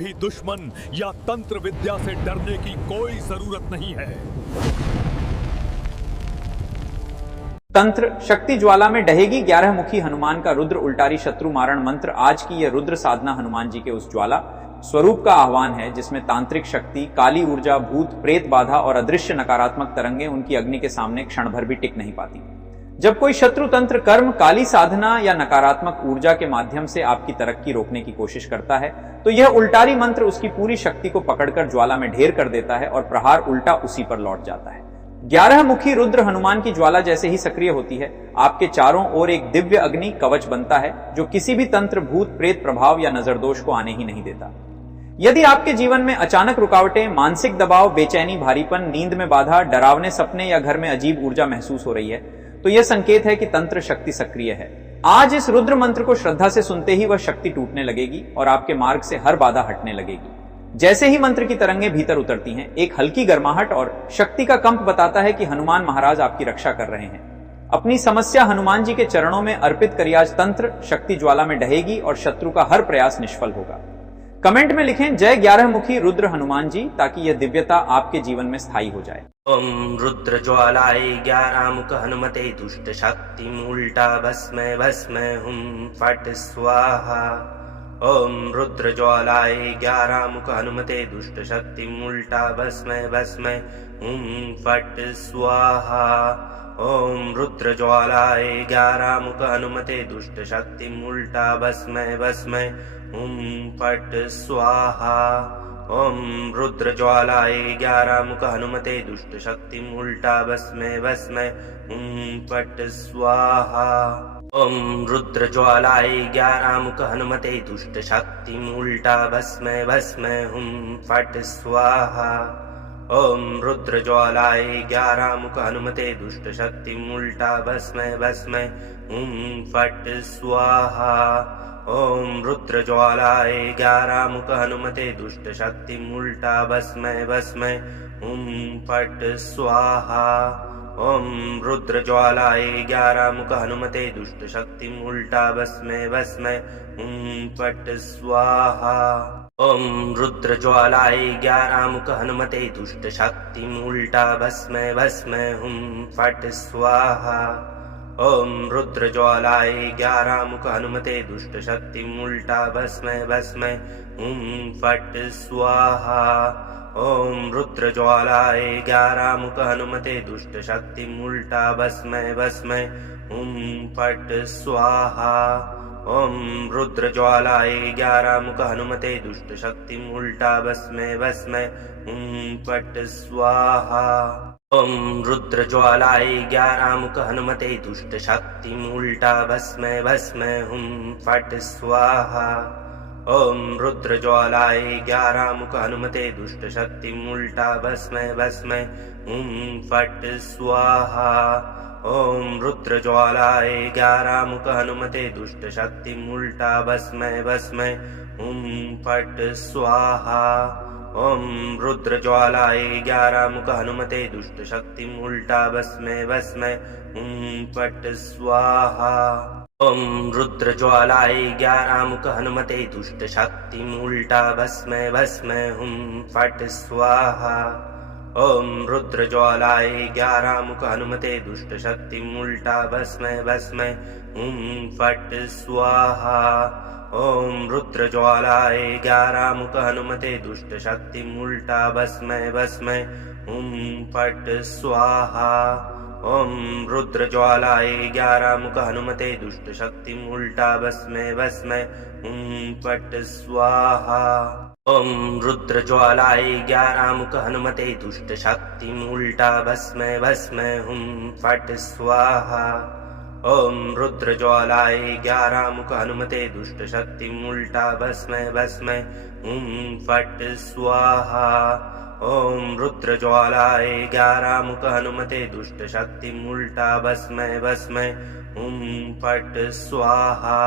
भी दुश्मन या तंत्र विद्या से डरने की कोई जरूरत नहीं है। तंत्र शक्ति ज्वाला में डहेगी 11 मुखी हनुमान का रुद्र उल्टारी शत्रु मारण मंत्र। आज की यह रुद्र साधना हनुमान जी के उस ज्वाला स्वरूप का आह्वान है जिसमें तांत्रिक शक्ति, काली ऊर्जा, भूत प्रेत बाधा और अदृश्य नकारात्मक तरंगे उनकी अग्नि के सामने क्षण भर भी टिक नहीं पाती। जब कोई शत्रु तंत्र कर्म, काली साधना या नकारात्मक ऊर्जा के माध्यम से आपकी तरक्की रोकने की कोशिश करता है तो यह उल्टारी मंत्र उसकी पूरी शक्ति को पकड़कर ज्वाला में ढेर कर देता है और प्रहार उल्टा उसी पर लौट जाता है। 11 मुखी रुद्र हनुमान की ज्वाला जैसे ही सक्रिय होती है, आपके चारों ओर एक दिव्य अग्नि कवच बनता है जो किसी भी तंत्र, भूत प्रेत प्रभाव या नजर दोष को आने ही नहीं देता। यदि आपके जीवन में अचानक रुकावटें, मानसिक दबाव, बेचैनी, भारीपन, नींद में बाधा, डरावने सपने या घर में अजीब ऊर्जा महसूस हो रही है तो यह संकेत है कि तंत्र शक्ति सक्रिय है। आज इस रुद्र मंत्र को श्रद्धा से सुनते ही वह शक्ति टूटने लगेगी और आपके मार्ग से हर बाधा हटने लगेगी। जैसे ही मंत्र की तरंगें भीतर उतरती हैं, एक हल्की गर्माहट और शक्ति का कंप बताता है कि हनुमान महाराज आपकी रक्षा कर रहे हैं। अपनी समस्या हनुमान जी के चरणों में अर्पित करिए। आज तंत्र शक्ति ज्वाला में डहेगी और शत्रु का हर प्रयास निष्फल होगा। कमेंट में लिखें जय 11 मुखी रुद्र हनुमान जी, ताकि यह दिव्यता आपके जीवन में स्थायी हो जाए। ओम रुद्र ज्वालाय 11 मुख हनुमते दुष्ट शक्ति उल्टा भस्म भस्म हुम फट स्वाहा। ओम रुद्र ज्वालाय 11 मुख हनुमते दुष्ट शक्ति उल्टा भस्म भस्म हुम फट स्वाहा। ओम रुद्र ज्वालाय 11 मुख हनुमते दुष्ट शक्ति उल्टा भस्म भस्म हुम फट स्वाहा। ओम रुद्र ज्वालाय 11 मुख हनुमते दुष्ट शक्ति उल्टा भस्म भस्म हुम फट स्वाहा। ओम रुद्र ज्वालाय 11 मुख हनुमते दुष्ट शक्ति उल्टा भस्म भस्म हुम फट स्वाहा। ओम रुद्र ज्वालाय 11 मुख हनुमते दुष्ट शक्ति उल्टा भस्म भस्म हुम फट स्वाहा। ओम रुद्र ज्वालाय 11 मुख हनुमते दुष्ट शक्ति उल्टा भस्म भस्म हुम फट स्वाहा। ओम रुद्र ज्वालाय 11 मुख हनुमते दुष्ट शक्ति उल्टा भस्म भस्म हुम फट स्वाहा। ओम रुद्र ज्वालाय 11 मुख हनुमते दुष्ट शक्ति उल्टा भस्म भस्म हुम फट स्वाहा। ओम रुद्र ज्वालाय 11 मुख हनुमते दुष्ट शक्ति उल्टा भस्म भस्म हुम फट स्वाहा। ओम रुद्र ज्वालाय 11 मुख हनुमते दुष्ट शक्ति उल्टा भस्म भस्म हुम फट स्वाहा। ओम रुद्र ज्वालाय 11 मुख हनुमते दुष्ट शक्ति उल्टा भस्म भस्म हुम फट स्वाहा। ओम रुद्र ज्वालाय 11 मुख हनुमते दुष्ट शक्ति उल्टा भस्म भस्म हुम फट स्वाहा। ओम रुद्र ज्वालाय 11 मुख हनुमते दुष्ट शक्ति उल्टा भस्म भस्म हुम फट स्वाहा। ओम रुद्र ज्वालाय 11 मुख हनुमते दुष्ट शक्ति उल्टा भस्म भस्म हुम फट स्वाहा। ओम रुद्र ज्वालाय 11 मुख हनुमते दुष्ट शक्ति उल्टा भस्म भस्म हुम फट स्वाहा। ओम रुद्र ज्वालाय 11 मुख हनुमते दुष्ट शक्ति उल्टा भस्म भस्म हुम फट स्वाहा। ओम रुद्र ज्वालाय 11 मुख हनुमते दुष्ट शक्ति उल्टा भस्म भस्म हुम फट स्वाहा। ओम रुद्र ज्वालाय 11 मुख हनुमते दुष्ट शक्ति उल्टा भस्म भस्म हुम फट स्वाहा। ओम रुद्र ज्वालाय 11 मुख हनुमते दुष्ट शक्ति उल्टा भस्म भस्म हुम फट स्वाहा। ओम रुद्र ज्वालाय 11 मुख हनुमते दुष्ट शक्ति उल्टा भस्म भस्म हुम फट स्वाहा। ओम रुद्र ज्वालाय 11 मुख हनुमते दुष्ट शक्ति उल्टा भस्म भस्म हुम फट स्वाहा। ओम रुद्र ज्वालाय 11 मुख हनुमते दुष्ट शक्ति उल्टा भस्म भस्म हुम फट स्वाहा।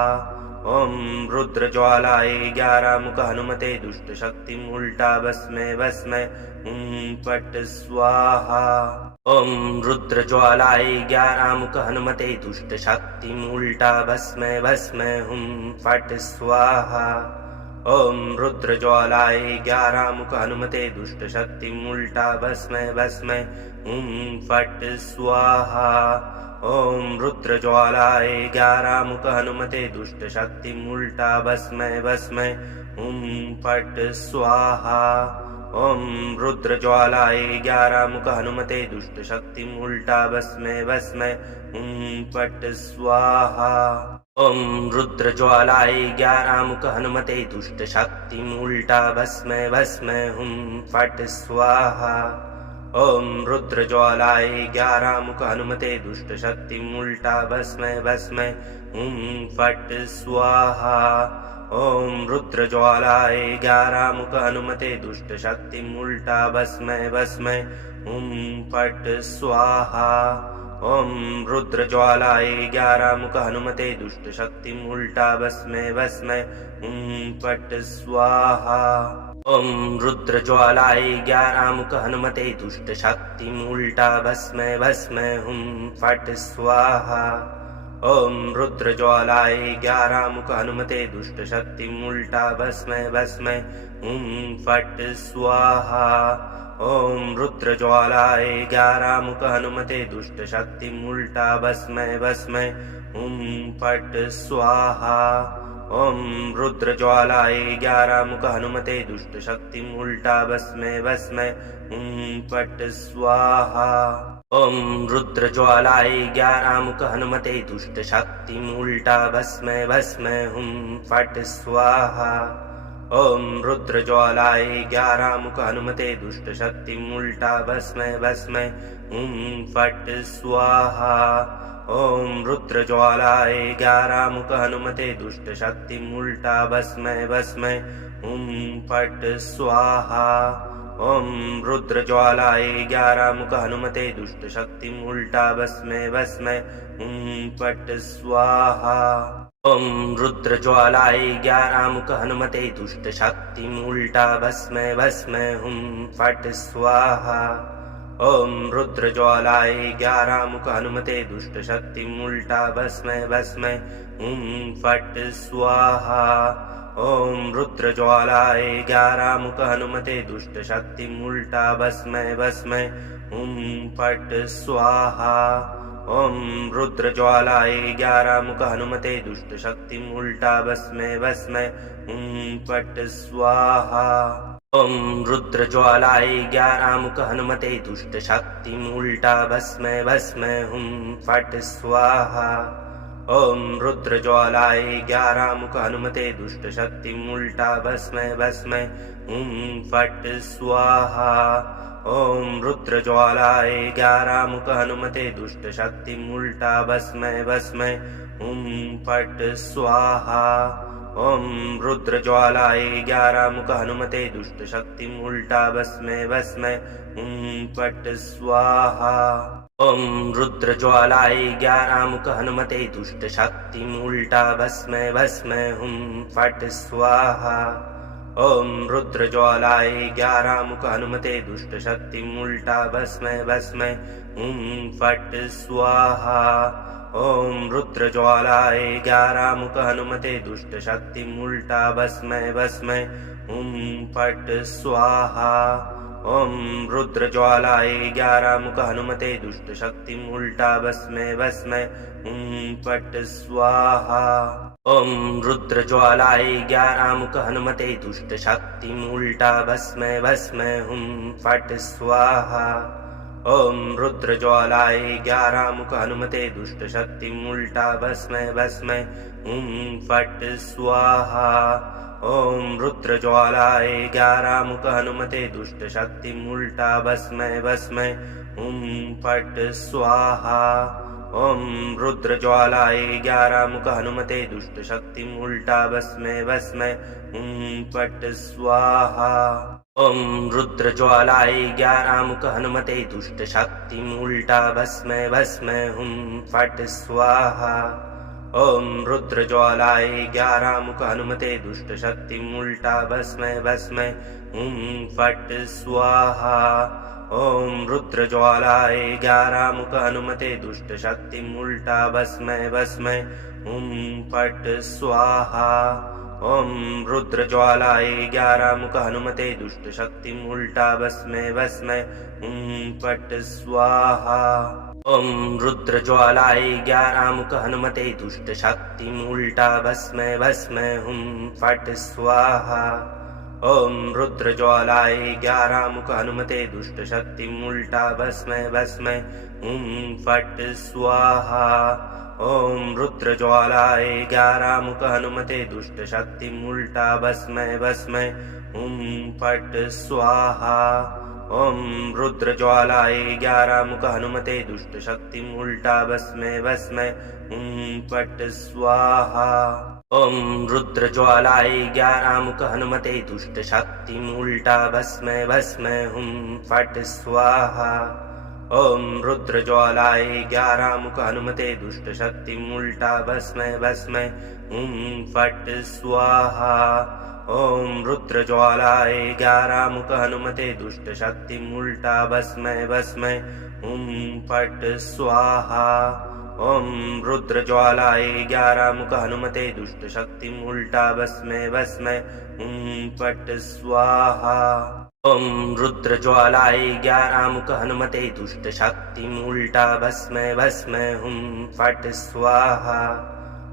ओम रुद्र ज्वालाय 11 मुख हनुमते दुष्ट शक्ति उल्टा भस्म भस्म हुम फट स्वाहा। ओम रुद्र ज्वालाय 11 मुख हनुमते दुष्ट शक्ति उल्टा भस्म भस्म हुम फट स्वाहा। ॐ रुद्रज्वालाय 11 मुख हनुमते दुष्ट शक्ति उल्टा भस्मै भस्मै फट् स्वाहा। ॐ रुद्रज्वालाय 11 मुख हनुमते दुष्ट शक्ति उल्टा भस्मै भस्मै फट् स्वाहा। ॐ रुद्रज्वालाय 11 मुख हनुमते दुष्ट शक्ति उल्टा भस्मै भस्मै फट् स्वाहा। ॐ रुद्रज्वालाय 11 मुख हनुमते दुष्ट शक्ति उल्टा भस्मै भस्मै फट् स्वाहा। ॐ रुद्रज्वालाय 11 मुख हनुमते दुष्ट शक्ति उल्टा भस्मै भस्मै फट् स्वाहा। ॐ रुद्रज्वालाय 11 मुख हनुमते दुष्ट शक्ति उल्टा भस्मै भस्मै फट् स्वाहा। ॐ रुद्रज्वालाय 11 मुख हनुमते दुष्ट शक्ति उल्टा भस्मै भस्मै फट् स्वाहा। ॐ रुद्रज्वालाय 11 मुख हनुमते दुष्ट शक्ति उल्टा भस्मै भस्मै फट् स्वाहा। ॐ रुद्रज्वालाय 11 मुख हनुमते दुष्ट शक्ति उल्टा भस्मै भस्मै फट् स्वाहा। ॐ रुद्रज्वालाय 11 मुख हनुमते दुष्ट शक्ति उल्टा भस्मै भस्मै फट् स्वाहा। ॐ रुद्रज्वालाय 11 मुख हनुमते दुष्ट शक्ति उल्टा भस्मै भस्मै फट् स्वाहा। ॐ रुद्रज्वालाय 11 मुख हनुमते दुष्ट शक्ति उल्टा भस्मै भस्मै फट् स्वाहा। ॐ रुद्रज्वालाय 11 मुख हनुमते दुष्ट शक्ति उल्टा भस्मै भस्मै फट् स्वाहा। ॐ रुद्रज्वालाय 11 मुख हनुमते दुष्ट शक्ति उल्टा भस्मै भस्मै फट् स्वाहा। ॐ रुद्रज्वालाय 11 मुख हनुमते दुष्ट शक्ति उल्टा भस्मै भस्मै फट् स्वाहा। ॐ रुद्रज्वालाय 11 मुख हनुमते दुष्ट शक्ति उल्टा भस्मै भस्मै फट् स्वाहा। ॐ रुद्रज्वालाय 11 मुख हनुमते दुष्ट शक्ति उल्टा भस्मै भस्मै फट् स्वाहा। ॐ रुद्रज्वालाय 11 मुख हनुमते दुष्ट शक्ति उल्टा भस्मै भस्मै फट् स्वाहा। ॐ रुद्रज्वालाय 11 मुख हनुमते दुष्ट शक्ति उल्टा भस्मै भस्मै फट् स्वाहा। ॐ रुद्रज्वालाय 11 मुख हनुमते दुष्ट शक्ति उल्टा भस्मै भस्मै फट् स्वाहा। ॐ रुद्रज्वालाय 11 मुख हनुमते दुष्ट शक्ति उल्टा भस्मै भस्मै फट् स्वाहा। ॐ रुद्रज्वालाय 11 मुख हनुमते दुष्ट शक्ति उल्टा भस्मै भस्मै फट् स्वाहा। ॐ रुद्रज्वालाय 11 मुख हनुमते दुष्ट शक्ति उल्टा भस्मै भस्मै फट् स्वाहा। ॐ रुद्रज्वालाय 11 मुख हनुमते दुष्ट शक्ति उल्टा भस्मै भस्मै फट् स्वाहा। ॐ रुद्रज्वालाय 11 मुख हनुमते दुष्ट शक्ति उल्टा भस्मै भस्मै फट् स्वाहा। ॐ रुद्रज्वालाय 11 मुख हनुमते दुष्ट शक्ति उल्टा भस्मै भस्मै फट् स्वाहा। ॐ रुद्रज्वालाय 11 मुख हनुमते दुष्ट शक्ति उल्टा भस्मै भस्मै फट् स्वाहा। ॐ रुद्रज्वालाय 11 मुख हनुमते दुष्ट शक्ति उल्टा भस्मै भस्मै फट् स्वाहा। ॐ रुद्रज्वालाय 11 मुख हनुमते दुष्ट शक्ति उल्टा भस्मै भस्मै फट् स्वाहा। ॐ रुद्रज्वालाय 11 मुख हनुमते दुष्ट शक्ति उल्टा भस्मै भस्मै फट् स्वाहा। ॐ रुद्रज्वालाय 11 मुख हनुमते दुष्ट शक्ति उल्टा भस्मै भस्मै फट् स्वाहा। ॐ रुद्रज्वालाय 11 मुख हनुमते दुष्ट शक्ति उल्टा भस्मै भस्मै फट् स्वाहा। ॐ रुद्रज्वालाय 11 मुख हनुमते दुष्ट शक्ति उल्टा भस्मै भस्मै फट् स्वाहा। ॐ रुद्रज्वालाय 11 मुख हनुमते दुष्ट शक्ति उल्टा भस्मै भस्मै फट् स्वाहा। ॐ रुद्रज्वालाय 11 मुख हनुमते दुष्ट शक्तिम उल्टा भस्मै भस्मै फट् स्वाहा। ॐ रुद्रज्वालाय 11 मुख हनुमते दुष्ट शक्तिम उल्टा भस्मै भस्मै फट् स्वाहा। ॐ रुद्रज्वालाय 11 मुख हनुमते दुष्ट शक्तिम उल्टा भस्मै भस्मै फट् स्वाहा। ॐ रुद्रज्वालाय 11 मुख हनुमते दुष्ट शक्तिम उल्टा भस्मै भस्मै फट् स्वाहा। ॐ रुद्रज्वालाय 11 मुख हनुमते दुष्ट शक्तिम उल्टा भस्मै भस्मै फट् स्वाहा। ॐ रुद्रज्वालाय 11 मुख हनुमते दुष्ट शक्तिम उल्टा भस्मै भस्मै फट् स्वाहा। ॐ रुद्रज्वालाय 11 मुख हनुमते दुष्ट शक्तिम उल्टा भस्मै भस्मै फट् स्वाहा। ॐ रुद्रज्वालाय 11 मुख हनुमते दुष्ट शक्तिम उल्टा भस्मै भस्मै फट् स्वाहा। ॐ रुद्रज्वालाय 11 मुख हनुमते दुष्ट शक्तिम उल्टा भस्मै भस्मै फट् स्वाहा। ॐ रुद्रज्वालाय 11 मुख हनुमते दुष्ट शक्तिम उल्टा भस्मै भस्मै फट् स्वाहा।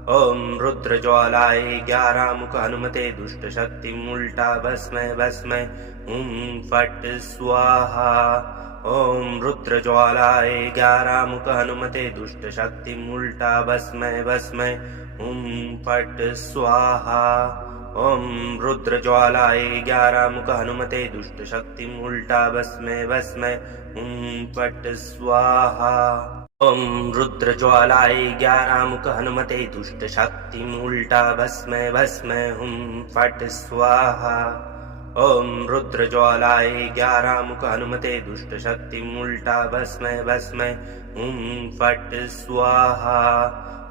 ॐ रुद्रज्वालाय 11 मुख हनुमते दुष्ट शक्तिम उल्टा भस्मै भस्मै फट् स्वाहा। ॐ रुद्रज्वालाय 11 मुख हनुमते दुष्ट शक्तिम उल्टा भस्मै भस्मै फट् स्वाहा। ॐ रुद्रज्वालाय 11 मुख हनुमते दुष्ट शक्तिम उल्टा भस्मै भस्मै फट् स्वाहा। ॐ रुद्रज्वालाय 11 मुख हनुमते दुष्ट शक्तिम उल्टा भस्मै भस्मै फट् स्वाहा। ॐ रुद्रज्वालाय 11 मुख हनुमते दुष्ट शक्तिम उल्टा भस्मै भस्मै फट् स्वाहा।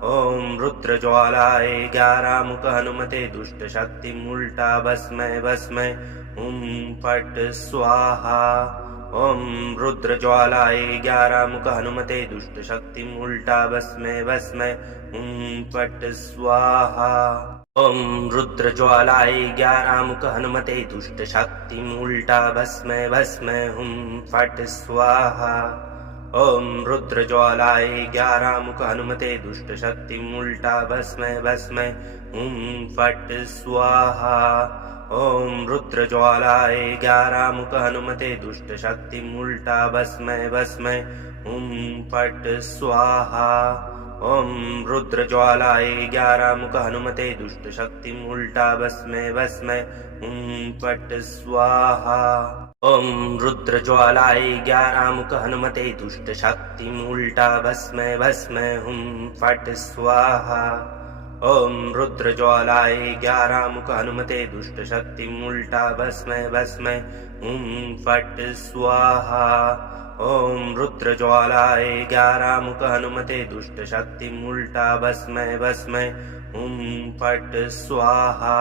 ॐ रुद्रज्वालाय 11 मुख हनुमते दुष्ट शक्तिम उल्टा भस्मै भस्मै फट् स्वाहा। ॐ रुद्रज्वालाय 11 मुख हनुमते दुष्ट शक्तिम उल्टा भस्मै भस्मै फट् स्वाहा। ॐ रुद्रज्वालाय 11 मुख हनुमते दुष्ट शक्तिम उल्टा भस्मै भस्मै फट् स्वाहा। ॐ रुद्रज्वालाय 11 मुख हनुमते दुष्ट शक्तिम उल्टा भस्मै भस्मै फट् स्वाहा। ॐ रुद्रज्वालाय 11 मुख हनुमते दुष्ट शक्तिम उल्टा भस्मै भस्मै फट् स्वाहा। ॐ रुद्रज्वालाय 11 मुख हनुमते दुष्ट शक्तिम उल्टा भस्मै भस्मै फट् स्वाहा। ॐ रुद्रज्वालाय 11 मुख हनुमते दुष्ट शक्तिम उल्टा भस्मै भस्मै फट् स्वाहा। ॐ रुद्रज्वालाय 11 मुख हनुमते दुष्ट शक्तिम उल्टा भस्मै भस्मै फट् स्वाहा। ॐ रुद्रज्वालाय 11 मुख हनुमते दुष्ट शक्तिम उल्टा भस्मै भस्मै फट् स्वाहा।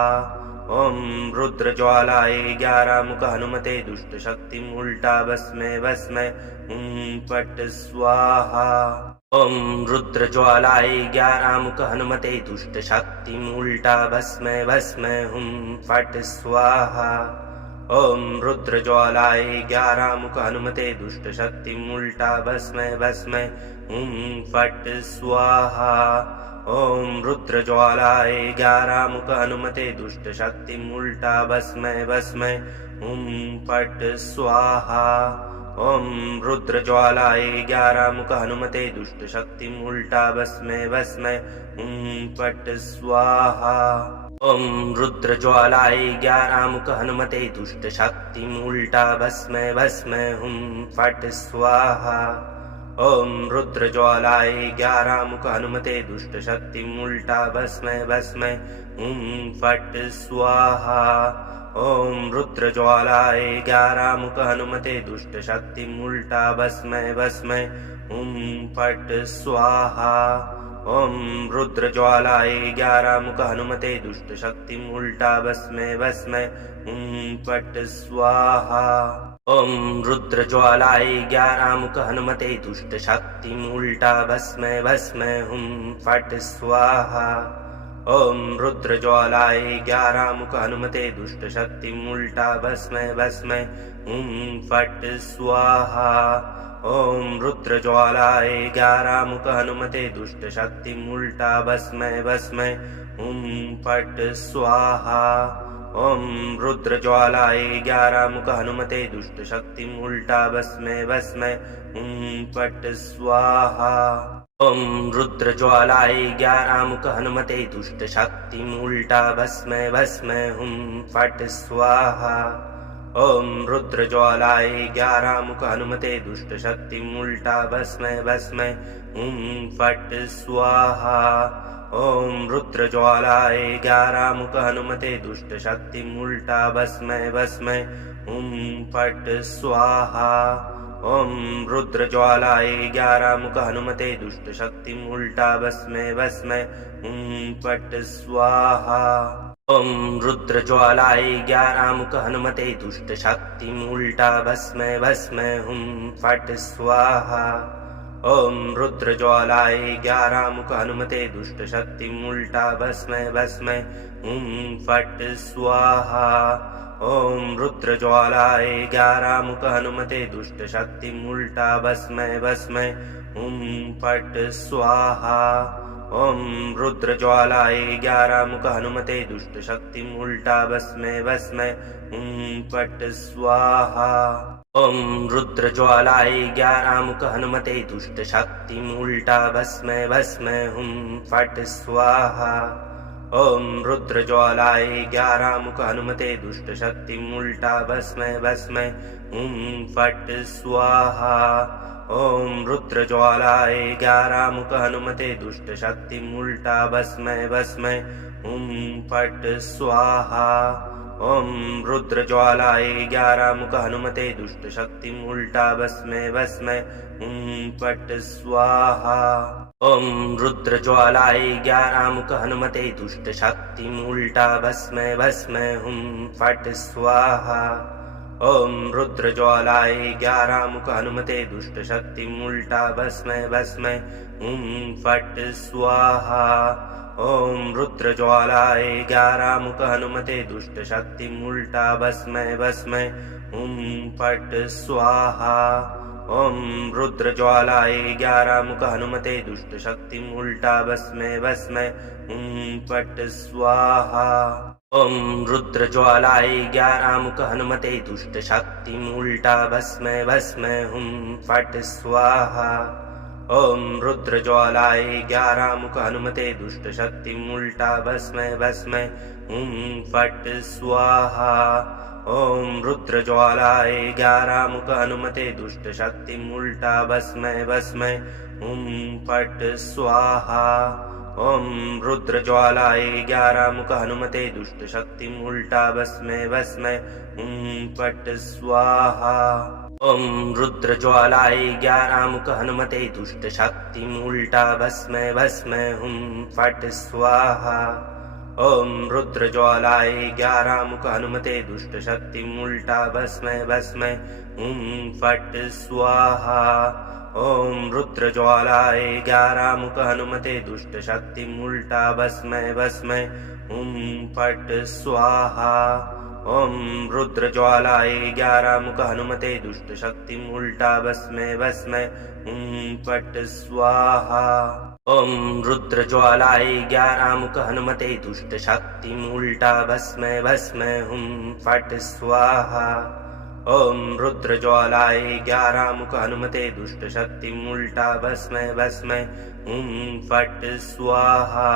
ॐ रुद्रज्वालाय 11 मुख हनुमते दुष्ट शक्तिम उल्टा भस्मै भस्मै फट् स्वाहा। ॐ रुद्रज्वालाय 11 मुख हनुमते दुष्ट शक्तिम उल्टा भस्मै भस्मै फट् स्वाहा। ॐ रुद्रज्वालाय 11 मुख हनुमते दुष्ट शक्तिम उल्टा भस्मै भस्मै फट् स्वाहा। ॐ रुद्रज्वालाय 11 मुख हनुमते दुष्ट शक्तिम उल्टा भस्मै भस्मै फट् स्वाहा। ॐ रुद्रज्वालाय 11 मुख हनुमते दुष्ट शक्तिम उल्टा भस्मै भस्मै फट् स्वाहा। ॐ रुद्रज्वालाय 11 मुख हनुमते दुष्ट शक्तिम उल्टा भस्मै भस्मै फट् स्वाहा। ॐ रुद्रज्वालाय 11 मुख हनुमते दुष्ट शक्तिम उल्टा भस्मै भस्मै फट् स्वाहा। ॐ रुद्रज्वालाय 11 मुख हनुमते दुष्ट शक्तिम उल्टा भस्मै भस्मै फट् स्वाहा। ॐ रुद्रज्वालाय 11 मुख हनुमते दुष्ट शक्तिम उल्टा भस्मै भस्मै फट् स्वाहा। ॐ रुद्रज्वालाय 11 मुख हनुमते दुष्ट शक्तिम उल्टा भस्मै भस्मै फट् स्वाहा। ॐ रुद्रज्वालाय 11 मुख हनुमते दुष्ट शक्ति उल्टा भस्मै भस्मै फट् स्वाहा। ॐ रुद्रज्वालाय 11 मुख हनुमते दुष्ट शक्ति उल्टा भस्मै भस्मै फट् स्वाहा। ॐ रुद्रज्वालाय 11 मुख हनुमते दुष्ट शक्ति उल्टा भस्मै भस्मै फट् स्वाहा। ॐ रुद्रज्वालाय 11 मुख हनुमते दुष्ट शक्ति उल्टा भस्मै भस्मै फट् स्वाहा। ॐ रुद्रज्वालाय 11 मुख हनुमते दुष्ट शक्ति उल्टा भस्मै भस्मै फट् स्वाहा। ॐ रुद्रज्वालाय 11 मुख हनुमते दुष्ट शक्ति उल्टा भस्मै भस्मै फट् स्वाहा। ॐ रुद्रज्वालाय 11 मुख हनुमते दुष्ट शक्ति उल्टा भस्मै भस्मै फट् स्वाहा। ॐ रुद्रज्वालाय 11 मुख हनुमते दुष्ट शक्ति उल्टा भस्मै भस्मै फट् स्वाहा। ॐ रुद्रज्वालाय 11 मुख हनुमते दुष्ट शक्ति उल्टा भस्मै भस्मै फट् स्वाहा। ॐ रुद्रज्वालाय 11 मुख हनुमते दुष्ट शक्ति उल्टा भस्मै भस्मै फट् स्वाहा। ॐ रुद्रज्वालाय 11 मुख हनुमते दुष्ट शक्ति उल्टा भस्मै भस्मै फट् स्वाहा। ॐ रुद्रज्वालाय 11 मुख हनुमते दुष्ट शक्ति उल्टा भस्मै भस्मै फट् स्वाहा। ॐ रुद्रज्वालाय 11 मुख हनुमते दुष्ट शक्ति उल्टा भस्मै भस्मै फट् स्वाहा। ॐ रुद्रज्वालाय 11 मुख हनुमते दुष्ट शक्ति उल्टा भस्मै भस्मै फट् स्वाहा। ॐ रुद्रज्वालाय 11 मुख हनुमते दुष्ट शक्ति उल्टा भस्मै भस्मै फट् स्वाहा। ॐ रुद्रज्वालाय 11 मुख हनुमते दुष्ट शक्ति उल्टा भस्मै भस्मै फट् स्वाहा। ॐ रुद्रज्वालाय 11 मुख हनुमते दुष्ट शक्ति उल्टा भस्मै भस्मै फट् स्वाहा। ॐ रुद्रज्वालाय 11 मुख हनुमते दुष्ट शक्ति उल्टा भस्मै भस्मै फट् स्वाहा। ॐ रुद्रज्वालाय 11 मुख हनुमते दुष्ट शक्ति उल्टा भस्मै भस्मै फट् स्वाहा। ॐ रुद्रज्वालाय 11 मुख हनुमते दुष्ट शक्ति उल्टा भस्मै भस्मै फट् स्वाहा। ॐ रुद्रज्वालाय 11 मुख हनुमते दुष्ट शक्ति उल्टा भस्मै भस्मै फट् स्वाहा। ॐ रुद्रज्वालाय 11 मुख हनुमते दुष्ट शक्ति उल्टा भस्मै भस्मै फट् स्वाहा। ॐ रुद्रज्वालाय 11 मुख हनुमते दुष्ट शक्ति उल्टा भस्मै भस्मै फट् स्वाहा। ॐ रुद्रज्वालाय 11 मुख हनुमते दुष्ट शक्ति उल्टा भस्मै भस्मै फट् स्वाहा। ॐ रुद्रज्वालाय 11 मुख हनुमते दुष्ट शक्ति उल्टा भस्मै भस्मै फट् स्वाहा। ॐ रुद्रज्वालाय 11 मुख हनुमते दुष्ट शक्ति उल्टा भस्मै भस्मै फट् स्वाहा। ॐ रुद्रज्वालाय 11 मुख हनुमते दुष्ट शक्ति उल्टा भस्मै भस्मै फट् स्वाहा। ॐ रुद्रज्वालाय 11 मुख हनुमते दुष्ट शक्ति उल्टा भस्मै भस्मै फट् स्वाहा। ॐ रुद्रज्वालाय 11 मुख हनुमते दुष्ट शक्ति उल्टा भस्मै भस्मै फट् स्वाहा।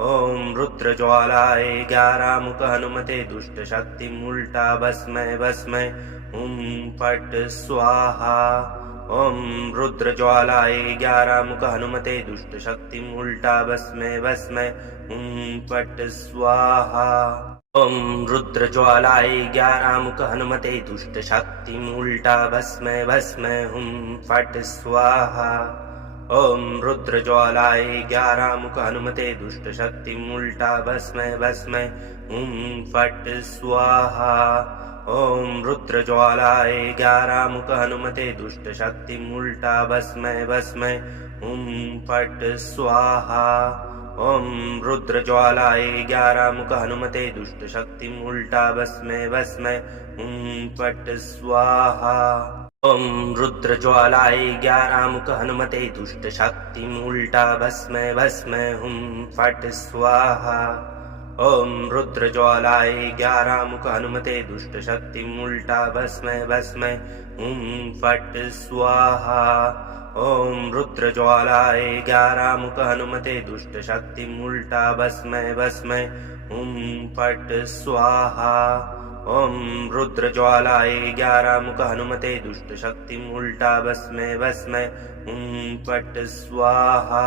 ॐ रुद्रज्वालाय 11 मुख हनुमते दुष्ट शक्ति उल्टा भस्मै भस्मै फट् स्वाहा। ॐ रुद्रज्वालाय 11 मुख हनुमते दुष्ट शक्ति उल्टा भस्मै भस्मै फट् स्वाहा। ॐ रुद्रज्वालाय 11 मुख हनुमते दुष्ट शक्ति उल्टा भस्मै भस्मै फट् स्वाहा। ॐ रुद्रज्वालाय 11 मुख हनुमते दुष्ट शक्ति उल्टा भस्मै भस्मै फट् स्वाहा। ॐ रुद्रज्वालाय 11 मुख हनुमते दुष्ट शक्ति उल्टा भस्मै भस्मै फट् स्वाहा। ॐ रुद्रज्वालाय 11 मुख हनुमते दुष्ट शक्ति उल्टा भस्मै भस्मै फट् स्वाहा। ॐ रुद्रज्वालाय 11 मुख हनुमते दुष्ट शक्ति उल्टा भस्मै भस्मै फट् स्वाहा। ॐ रुद्रज्वालाय 11 मुख हनुमते दुष्ट शक्ति उल्टा भस्मै भस्मै फट् स्वाहा। ॐ रुद्रज्वालाय 11 मुख हनुमते दुष्ट शक्ति उल्टा भस्मै भस्मै फट् स्वाहा। ॐ रुद्रज्वालाय 11 मुख हनुमते दुष्ट शक्ति उल्टा भस्मै भस्मै फट् स्वाहा।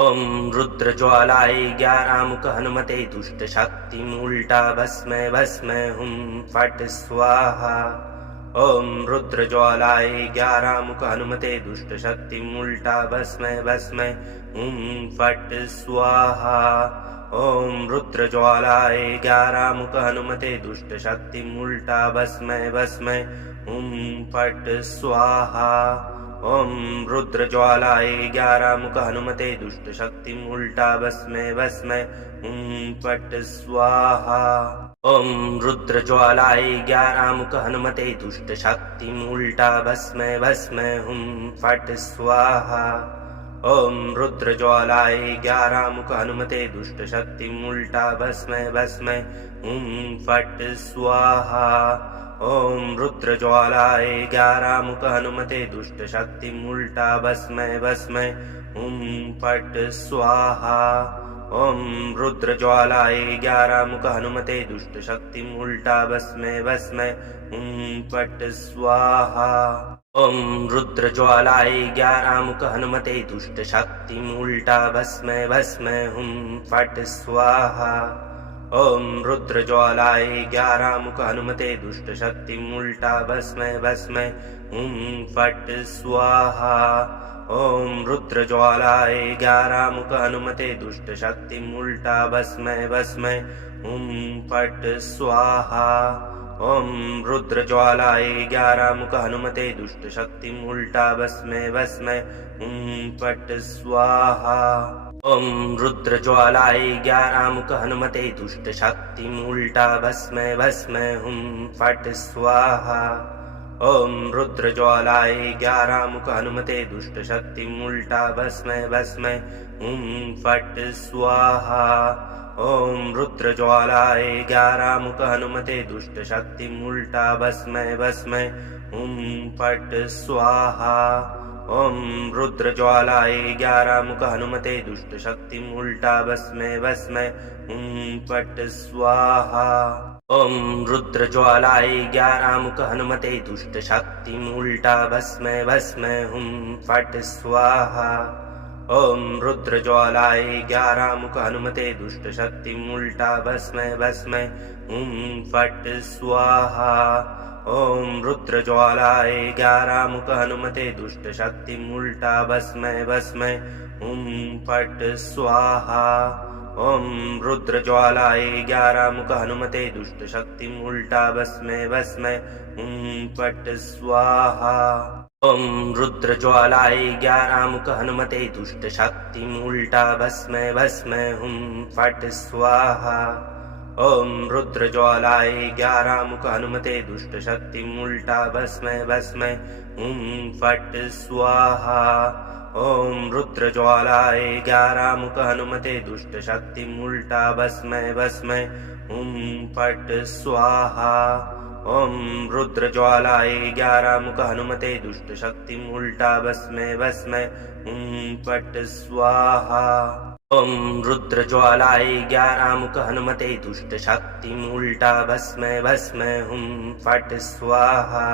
ॐ रुद्रज्वालाय 11 मुख हनुमते दुष्ट शक्ति उल्टा भस्मै भस्मै फट् स्वाहा। ॐ रुद्रज्वालाय 11 मुख हनुमते दुष्ट शक्ति उल्टा भस्मै भस्मै फट् स्वाहा। ॐ रुद्रज्वालाय 11 मुख हनुमते दुष्ट शक्ति उल्टा भस्मै भस्मै फट् स्वाहा। ॐ रुद्रज्वालाय 11 मुख हनुमते दुष्ट शक्ति उल्टा भस्मै भस्मै फट् स्वाहा। ॐ रुद्रज्वालाय 11 मुख हनुमते दुष्ट शक्ति उल्टा भस्मै भस्मै फट् स्वाहा। ॐ रुद्रज्वालाय 11 मुख हनुमते दुष्ट शक्ति उल्टा भस्मै भस्मै फट् स्वाहा। ॐ रुद्रज्वालाय 11 मुख हनुमते दुष्ट शक्ति उल्टा भस्मै भस्मै फट् स्वाहा। ॐ रुद्रज्वालाय 11 मुख हनुमते दुष्ट शक्ति उल्टा भस्मै भस्मै फट् स्वाहा। ॐ रुद्रज्वालाय 11 मुख हनुमते दुष्ट शक्ति उल्टा भस्मै भस्मै फट् स्वाहा। ॐ रुद्रज्वालाय 11 मुख हनुमते दुष्ट शक्ति उल्टा भस्मै भस्मै फट् स्वाहा। ॐ रुद्रज्वालाय 11 मुख हनुमते दुष्ट शक्ति उल्टा भस्मै भस्मै फट् स्वाहा। ॐ रुद्रज्वालाय 11 मुख हनुमते दुष्ट शक्ति उल्टा भस्मै भस्मै फट् स्वाहा। ॐ रुद्रज्वालाय 11 मुख हनुमते दुष्ट शक्ति उल्टा भस्मै भस्मै फट् स्वाहा। ॐ रुद्रज्वालाय 11 मुख हनुमते दुष्ट शक्ति उल्टा भस्मै भस्मै फट् स्वाहा। ॐ रुद्रज्वालाय 11 मुख हनुमते दुष्ट शक्ति उल्टा भस्मै भस्मै फट् स्वाहा। ॐ रुद्रज्वालाय 11 मुख हनुमते दुष्ट शक्ति उल्टा भस्मै भस्मै फट् स्वाहा। ॐ रुद्रज्वालाय 11 मुख हनुमते दुष्ट शक्ति उल्टा भस्मै भस्मै फट् स्वाहा। ॐ रुद्रज्वालाय 11 मुख हनुमते दुष्ट शक्ति उल्टा भस्मै भस्मै फट् स्वाहा। ॐ रुद्रज्वालाय 11 मुख हनुमते दुष्ट शक्ति उल्टा भस्मै भस्मै फट् स्वाहा। ॐ रुद्रज्वालाय 11 मुख हनुमते दुष्ट शक्ति उल्टा भस्मै भस्मै फट् स्वाहा। ॐ रुद्रज्वालाय 11 मुख हनुमते दुष्ट शक्ति उल्टा भस्मै भस्मै फट् स्वाहा। ॐ रुद्रज्वालाय 11 मुख हनुमते दुष्ट शक्ति उल्टा भस्मै भस्मै फट् स्वाहा। ॐ रुद्रज्वालाय 11 मुख हनुमते दुष्ट शक्ति उल्टा भस्मै भस्मै फट् स्वाहा। ॐ रुद्रज्वालाय 11 मुख हनुमते दुष्ट शक्ति उल्टा भस्मै भस्मै फट् स्वाहा। ॐ रुद्रज्वालाय 11 मुख हनुमते दुष्ट शक्ति उल्टा भस्मै भस्मै फट् स्वाहा।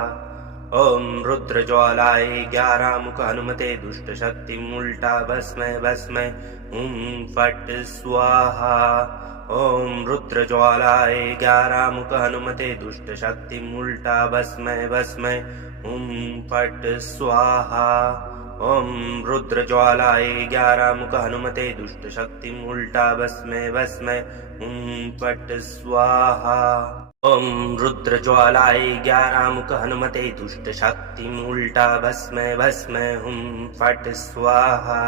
ॐ रुद्रज्वालाय 11 मुख हनुमते दुष्ट शक्ति उल्टा भस्मै भस्मै फट् स्वाहा। ॐ रुद्रज्वालाय 11 मुख हनुमते दुष्ट शक्ति उल्टा भस्मै भस्मै फट् स्वाहा। ॐ रुद्रज्वालाय 11 मुख हनुमते दुष्ट शक्ति उल्टा भस्मै भस्मै फट् स्वाहा। ॐ रुद्रज्वालाय 11 मुख हनुमते दुष्ट शक्ति उल्टा भस्मै भस्मै फट् स्वाहा।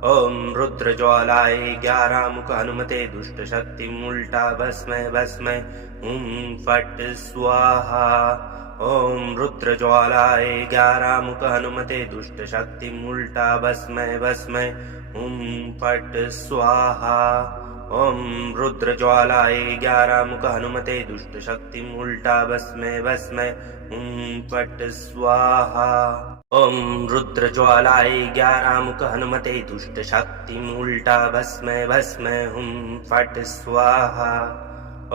ॐ रुद्रज्वालाय 11 मुख हनुमते दुष्ट शक्ति उल्टा भस्मै भस्मै फट् स्वाहा। ॐ रुद्रज्वालाय 11 मुख हनुमते दुष्ट शक्ति उल्टा भस्मै भस्मै फट् स्वाहा। ॐ रुद्रज्वालाय 11 मुख हनुमते दुष्ट शक्ति उल्टा भस्मै भस्मै फट् स्वाहा। ॐ रुद्रज्वालाय 11 मुख हनुमते दुष्ट शक्ति उल्टा भस्मै भस्मै फट् स्वाहा।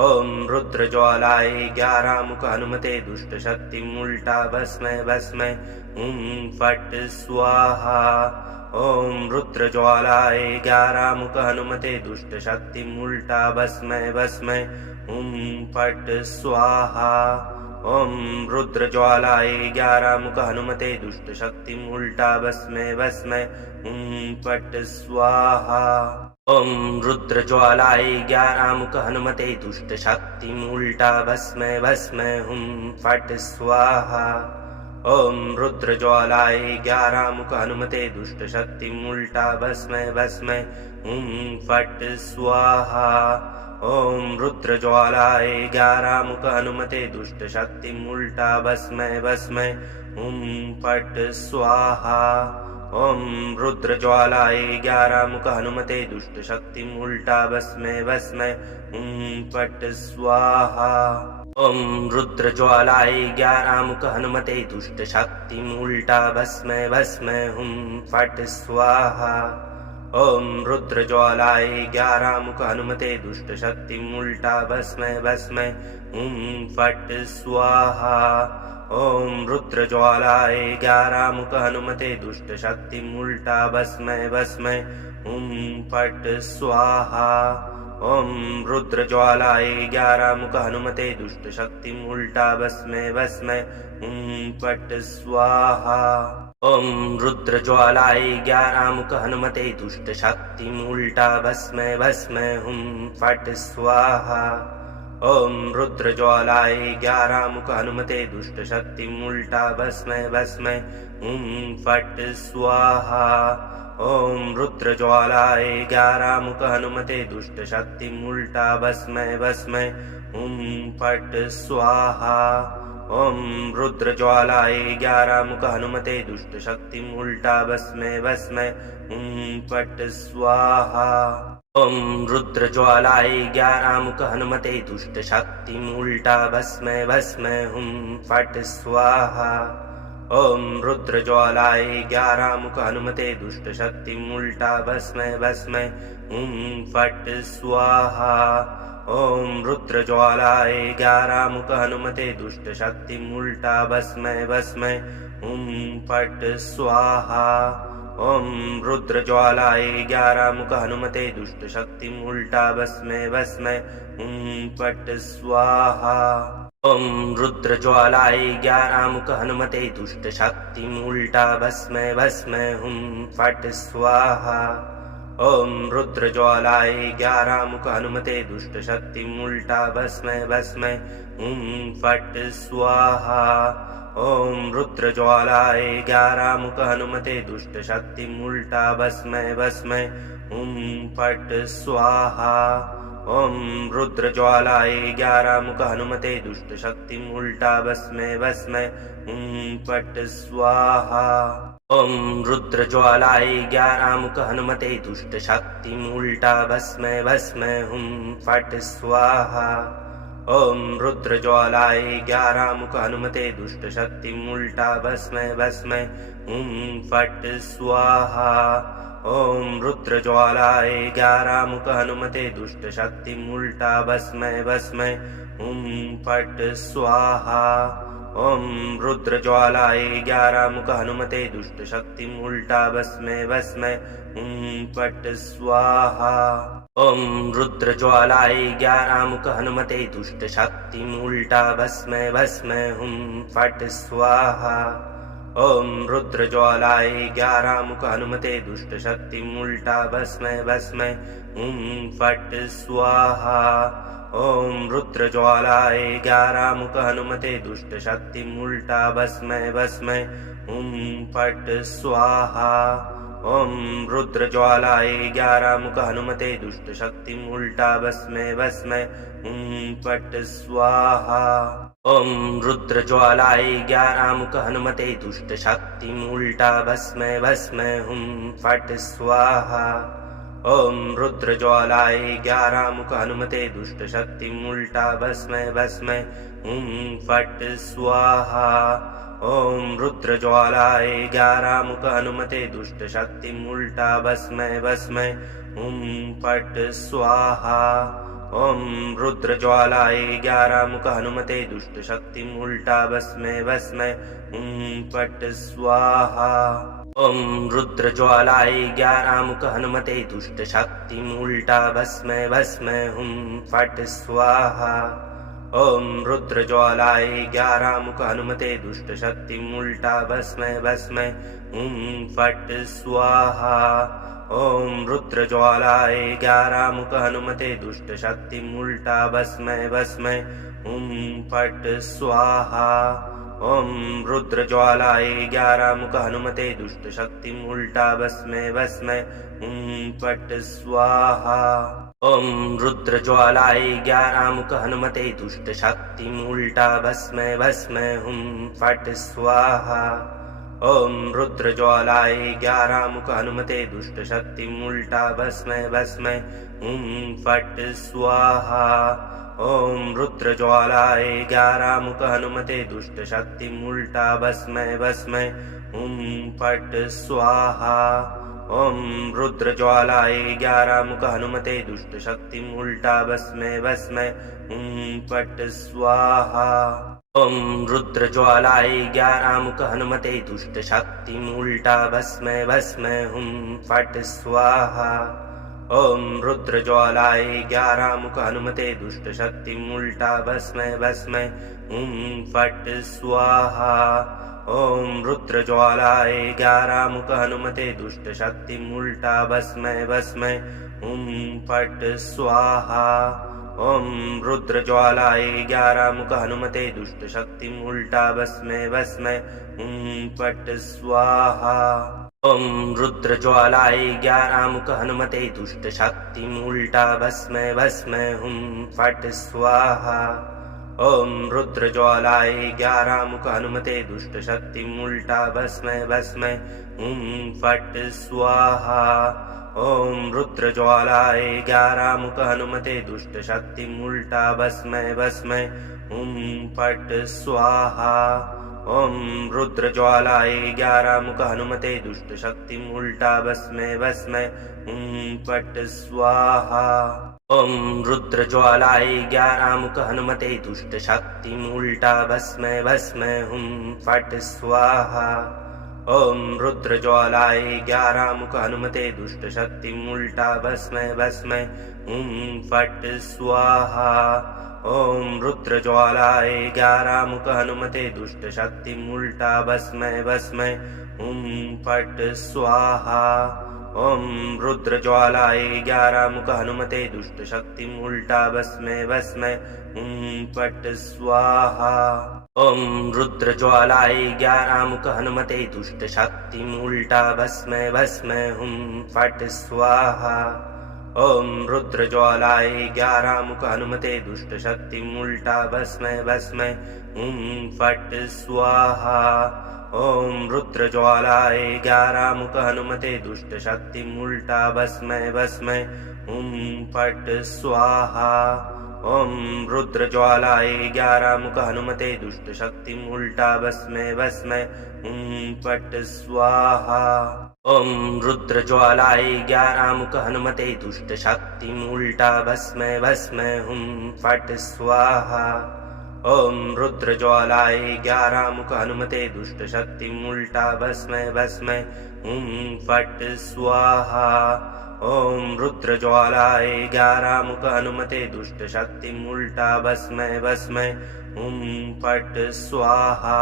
ॐ रुद्रज्वालाय 11 मुख हनुमते दुष्ट शक्ति उल्टा भस्मै भस्मै फट् स्वाहा। ॐ रुद्रज्वालाय 11 मुख हनुमते दुष्ट शक्ति उल्टा भस्मै भस्मै फट् स्वाहा। ॐ रुद्रज्वालाय 11 मुख हनुमते दुष्ट शक्ति उल्टा भस्मै भस्मै फट् स्वाहा। ॐ रुद्रज्वालाय 11 मुख हनुमते दुष्ट शक्ति उल्टा भस्मै भस्मै फट् स्वाहा। ॐ रुद्रज्वालाय 11 मुख हनुमते दुष्ट शक्ति उल्टा भस्मै भस्मै फट् स्वाहा। ॐ रुद्रज्वालाय 11 मुख हनुमते दुष्ट शक्ति उल्टा भस्मै भस्मै फट् स्वाहा। ॐ रुद्रज्वालाय 11 मुख हनुमते दुष्ट शक्ति उल्टा भस्मै भस्मै फट् स्वाहा। ॐ रुद्रज्वालाय 11 मुख हनुमते दुष्ट शक्ति उल्टा भस्मै भस्मै फट् स्वाहा। ॐ रुद्रज्वालाय 11 मुख हनुमते दुष्ट शक्ति उल्टा भस्मै भस्मै फट् स्वाहा। ॐ रुद्रज्वालाय 11 मुख हनुमते दुष्ट शक्ति उल्टा भस्मै भस्मै फट् स्वाहा। ॐ रुद्रज्वालाय 11 मुख हनुमते दुष्ट शक्ति उल्टा भस्मै भस्मै फट् स्वाहा। ॐ रुद्रज्वालाय 11 मुख हनुमते दुष्ट शक्ति उल्टा भस्मै भस्मै फट् स्वाहा। ॐ रुद्रज्वालाय 11 मुख हनुमते दुष्ट शक्ति उल्टा भस्मै भस्मै फट् स्वाहा। ॐ रुद्रज्वालाय 11 मुख हनुमते दुष्ट शक्ति उल्टा भस्मै भस्मै फट् स्वाहा। ॐ रुद्रज्वालाय 11 मुख हनुमते दुष्ट शक्ति उल्टा भस्मै भस्मै फट् स्वाहा। ॐ रुद्रज्वालाय 11 मुख हनुमते दुष्ट शक्ति उल्टा भस्मै भस्मै फट् स्वाहा। ॐ रुद्रज्वालाय 11 मुख हनुमते दुष्ट शक्ति उल्टा भस्मै भस्मै फट् स्वाहा। ॐ रुद्रज्वालाय 11 मुख हनुमते दुष्ट शक्ति उल्टा भस्मै भस्मै फट् स्वाहा। ॐ रुद्रज्वालाय 11 मुख हनुमते दुष्ट शक्ति उल्टा भस्मै भस्मै फट् स्वाहा। ॐ रुद्रज्वालाय 11 मुख हनुमते दुष्ट शक्ति उल्टा भस्मै भस्मै फट् स्वाहा। ॐ रुद्रज्वालाय 11 मुख हनुमते दुष्ट शक्ति उल्टा भस्मै भस्मै फट् स्वाहा। ॐ रुद्रज्वालाय 11 मुख हनुमते दुष्ट शक्ति उल्टा भस्मै भस्मै फट् स्वाहा। ॐ रुद्रज्वालाय 11 मुख हनुमते दुष्ट शक्ति उल्टा भस्मै भस्मै फट् स्वाहा। ॐ रुद्रज्वालाय 11 मुख हनुमते दुष्ट शक्ति उल्टा भस्मै भस्मै फट् स्वाहा। ॐ रुद्रज्वालाय 11 मुख हनुमते दुष्ट शक्ति उल्टा भस्मै भस्मै फट् स्वाहा। ॐ रुद्रज्वालाय 11 मुख हनुमते दुष्ट शक्ति उल्टा भस्मै भस्मै फट् स्वाहा। ॐ रुद्रज्वालाय 11 मुख हनुमते दुष्ट शक्ति उल्टा भस्मै भस्मै फट् स्वाहा। ॐ रुद्रज्वालाय 11 मुख हनुमते दुष्ट शक्ति उल्टा भस्मै भस्मै फट् स्वाहा। ॐ रुद्रज्वालाय 11 मुख हनुमते दुष्ट शक्ति उल्टा भस्मै भस्मै फट् स्वाहा। ॐ रुद्रज्वालाय 11 मुख हनुमते दुष्ट शक्ति उल्टा भस्मै भस्मै फट् स्वाहा। ॐ रुद्रज्वालाय 11 मुख हनुमते दुष्ट शक्तिम उल्टा भस्मै भस्मै फट् स्वाहा। ॐ रुद्रज्वालाय 11 मुख हनुमते दुष्ट शक्तिम उल्टा भस्मै भस्मै फट् स्वाहा। ॐ रुद्रज्वालाय 11 मुख हनुमते दुष्ट शक्तिम उल्टा भस्मै भस्मै फट् स्वाहा। ॐ रुद्रज्वालाय 11 मुख हनुमते दुष्ट शक्तिम उल्टा भस्मै भस्मै फट् स्वाहा। ॐ रुद्रज्वालाय 11 मुख हनुमते दुष्ट शक्तिम उल्टा भस्मै भस्मै फट् स्वाहा। ॐ रुद्रज्वालाय 11 मुख हनुमते दुष्ट शक्तिम उल्टा भस्मै भस्मै फट् स्वाहा। ॐ रुद्रज्वालाय 11 मुख हनुमते दुष्ट शक्तिम उल्टा भस्मै भस्मै फट् स्वाहा। ॐ रुद्रज्वालाय 11 मुख हनुमते दुष्ट शक्तिम उल्टा भस्मै भस्मै फट् स्वाहा। ॐ रुद्रज्वालाय 11 मुख हनुमते दुष्ट शक्तिम उल्टा भस्मै भस्मै फट् स्वाहा। ॐ रुद्रज्वालाय 11 मुख हनुमते दुष्ट शक्तिम उल्टा भस्मै भस्मै फट् स्वाहा। ॐ रुद्रज्वालाय 11 मुख हनुमते दुष्ट शक्तिम उल्टा भस्मै भस्मै फट् स्वाहा। ॐ रुद्रज्वालाय 11 मुख हनुमते दुष्ट शक्तिम उल्टा भस्मै भस्मै फट् स्वाहा। ॐ रुद्रज्वालाय 11 मुख हनुमते दुष्ट शक्तिम उल्टा भस्मै भस्मै फट् स्वाहा। ॐ रुद्रज्वालाय 11 मुख हनुमते दुष्ट शक्तिम उल्टा भस्मै भस्मै फट् स्वाहा। ॐ रुद्रज्वालाय 11 मुख हनुमते दुष्ट शक्तिम उल्टा भस्मै भस्मै फट् स्वाहा। ॐ रुद्रज्वालाय 11 मुख हनुमते दुष्ट शक्तिम उल्टा भस्मै भस्मै फट् स्वाहा। ॐ रुद्रज्वालाय 11 मुख हनुमते दुष्ट शक्तिम उल्टा भस्मै भस्मै फट् स्वाहा। ॐ रुद्रज्वालाय 11 मुख हनुमते दुष्ट शक्तिम उल्टा भस्मै भस्मै फट् स्वाहा। ॐ रुद्रज्वालाय 11 मुख हनुमते दुष्ट शक्तिम उल्टा भस्मै भस्मै फट् स्वाहा। ॐ रुद्रज्वालाय 11 मुख हनुमते दुष्ट शक्तिम उल्टा भस्मै भस्मै फट् स्वाहा। ॐ रुद्रज्वालाय 11 मुख हनुमते दुष्ट शक्तिम उल्टा भस्मै भस्मै फट् स्वाहा। ॐ रुद्रज्वालाय 11 मुख हनुमते दुष्ट शक्तिम उल्टा भस्मै भस्मै फट् स्वाहा। ॐ रुद्रज्वालाय 11 मुख हनुमते दुष्ट शक्तिम उल्टा भस्मै भस्मै फट् स्वाहा। ॐ रुद्रज्वालाय 11 मुख हनुमते दुष्ट शक्तिम उल्टा भस्मै भस्मै फट् स्वाहा। ॐ रुद्रज्वालाय 11 मुख हनुमते दुष्ट शक्तिम उल्टा भस्मै भस्मै फट् स्वाहा। ॐ रुद्रज्वालाय 11 मुख हनुमते दुष्ट शक्तिम उल्टा भस्मै भस्मै फट् स्वाहा। ॐ रुद्रज्वालाय 11 मुख हनुमते दुष्ट शक्तिम उल्टा भस्मै भस्मै फट् स्वाहा। ॐ रुद्रज्वालाय 11 मुख हनुमते दुष्ट शक्तिम उल्टा भस्मै भस्मै फट् स्वाहा। ॐ रुद्रज्वालाय 11 मुख हनुमते दुष्ट शक्तिम उल्टा भस्मै भस्मै फट् स्वाहा। ॐ रुद्रज्वालाय 11 मुख हनुमते दुष्ट शक्तिम उल्टा भस्मै भस्मै फट् स्वाहा। ॐ रुद्रज्वालाय 11 मुख हनुमते दुष्ट शक्तिम उल्टा भस्मै भस्मै फट् स्वाहा। ॐ रुद्रज्वालाय 11 मुख हनुमते दुष्ट शक्तिम उल्टा भस्मै भस्मै फट् स्वाहा।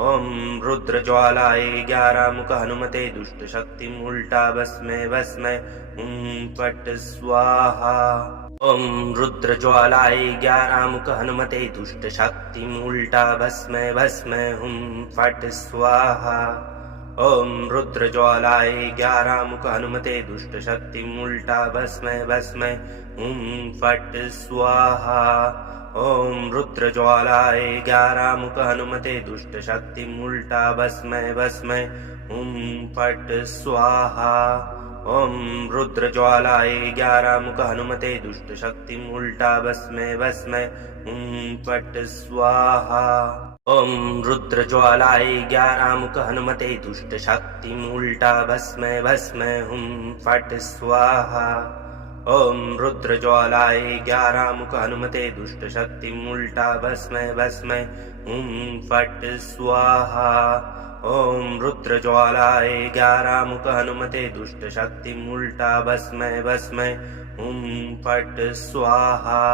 ॐ रुद्रज्वालाय 11 मुख हनुमते दुष्ट शक्तिम उल्टा भस्मै भस्मै फट् स्वाहा। ॐ रुद्रज्वालाय 11 मुख हनुमते दुष्ट शक्तिम उल्टा भस्मै भस्मै फट् स्वाहा। ॐ रुद्रज्वालाय 11 मुख हनुमते दुष्ट शक्ति उल्टा भस्मै भस्मै हुं फट् स्वाहा। ॐ रुद्रज्वालाय 11 मुख हनुमते दुष्ट शक्ति उल्टा भस्मै भस्मै हुं फट् स्वाहा। ॐ रुद्रज्वालाय 11 मुख हनुमते दुष्ट शक्ति उल्टा भस्मै भस्मै हुं फट् स्वाहा। ॐ रुद्रज्वालाय 11 मुख हनुमते दुष्ट शक्ति उल्टा भस्मै भस्मै हुं फट् स्वाहा। ॐ रुद्रज्वालाय 11 मुख हनुमते दुष्ट शक्ति उल्टा भस्मै भस्मै हुं फट् स्वाहा। ॐ रुद्रज्वालाय 11 मुख हनुमते दुष्ट शक्ति उल्टा भस्मै भस्मै हुं फट् स्वाहा।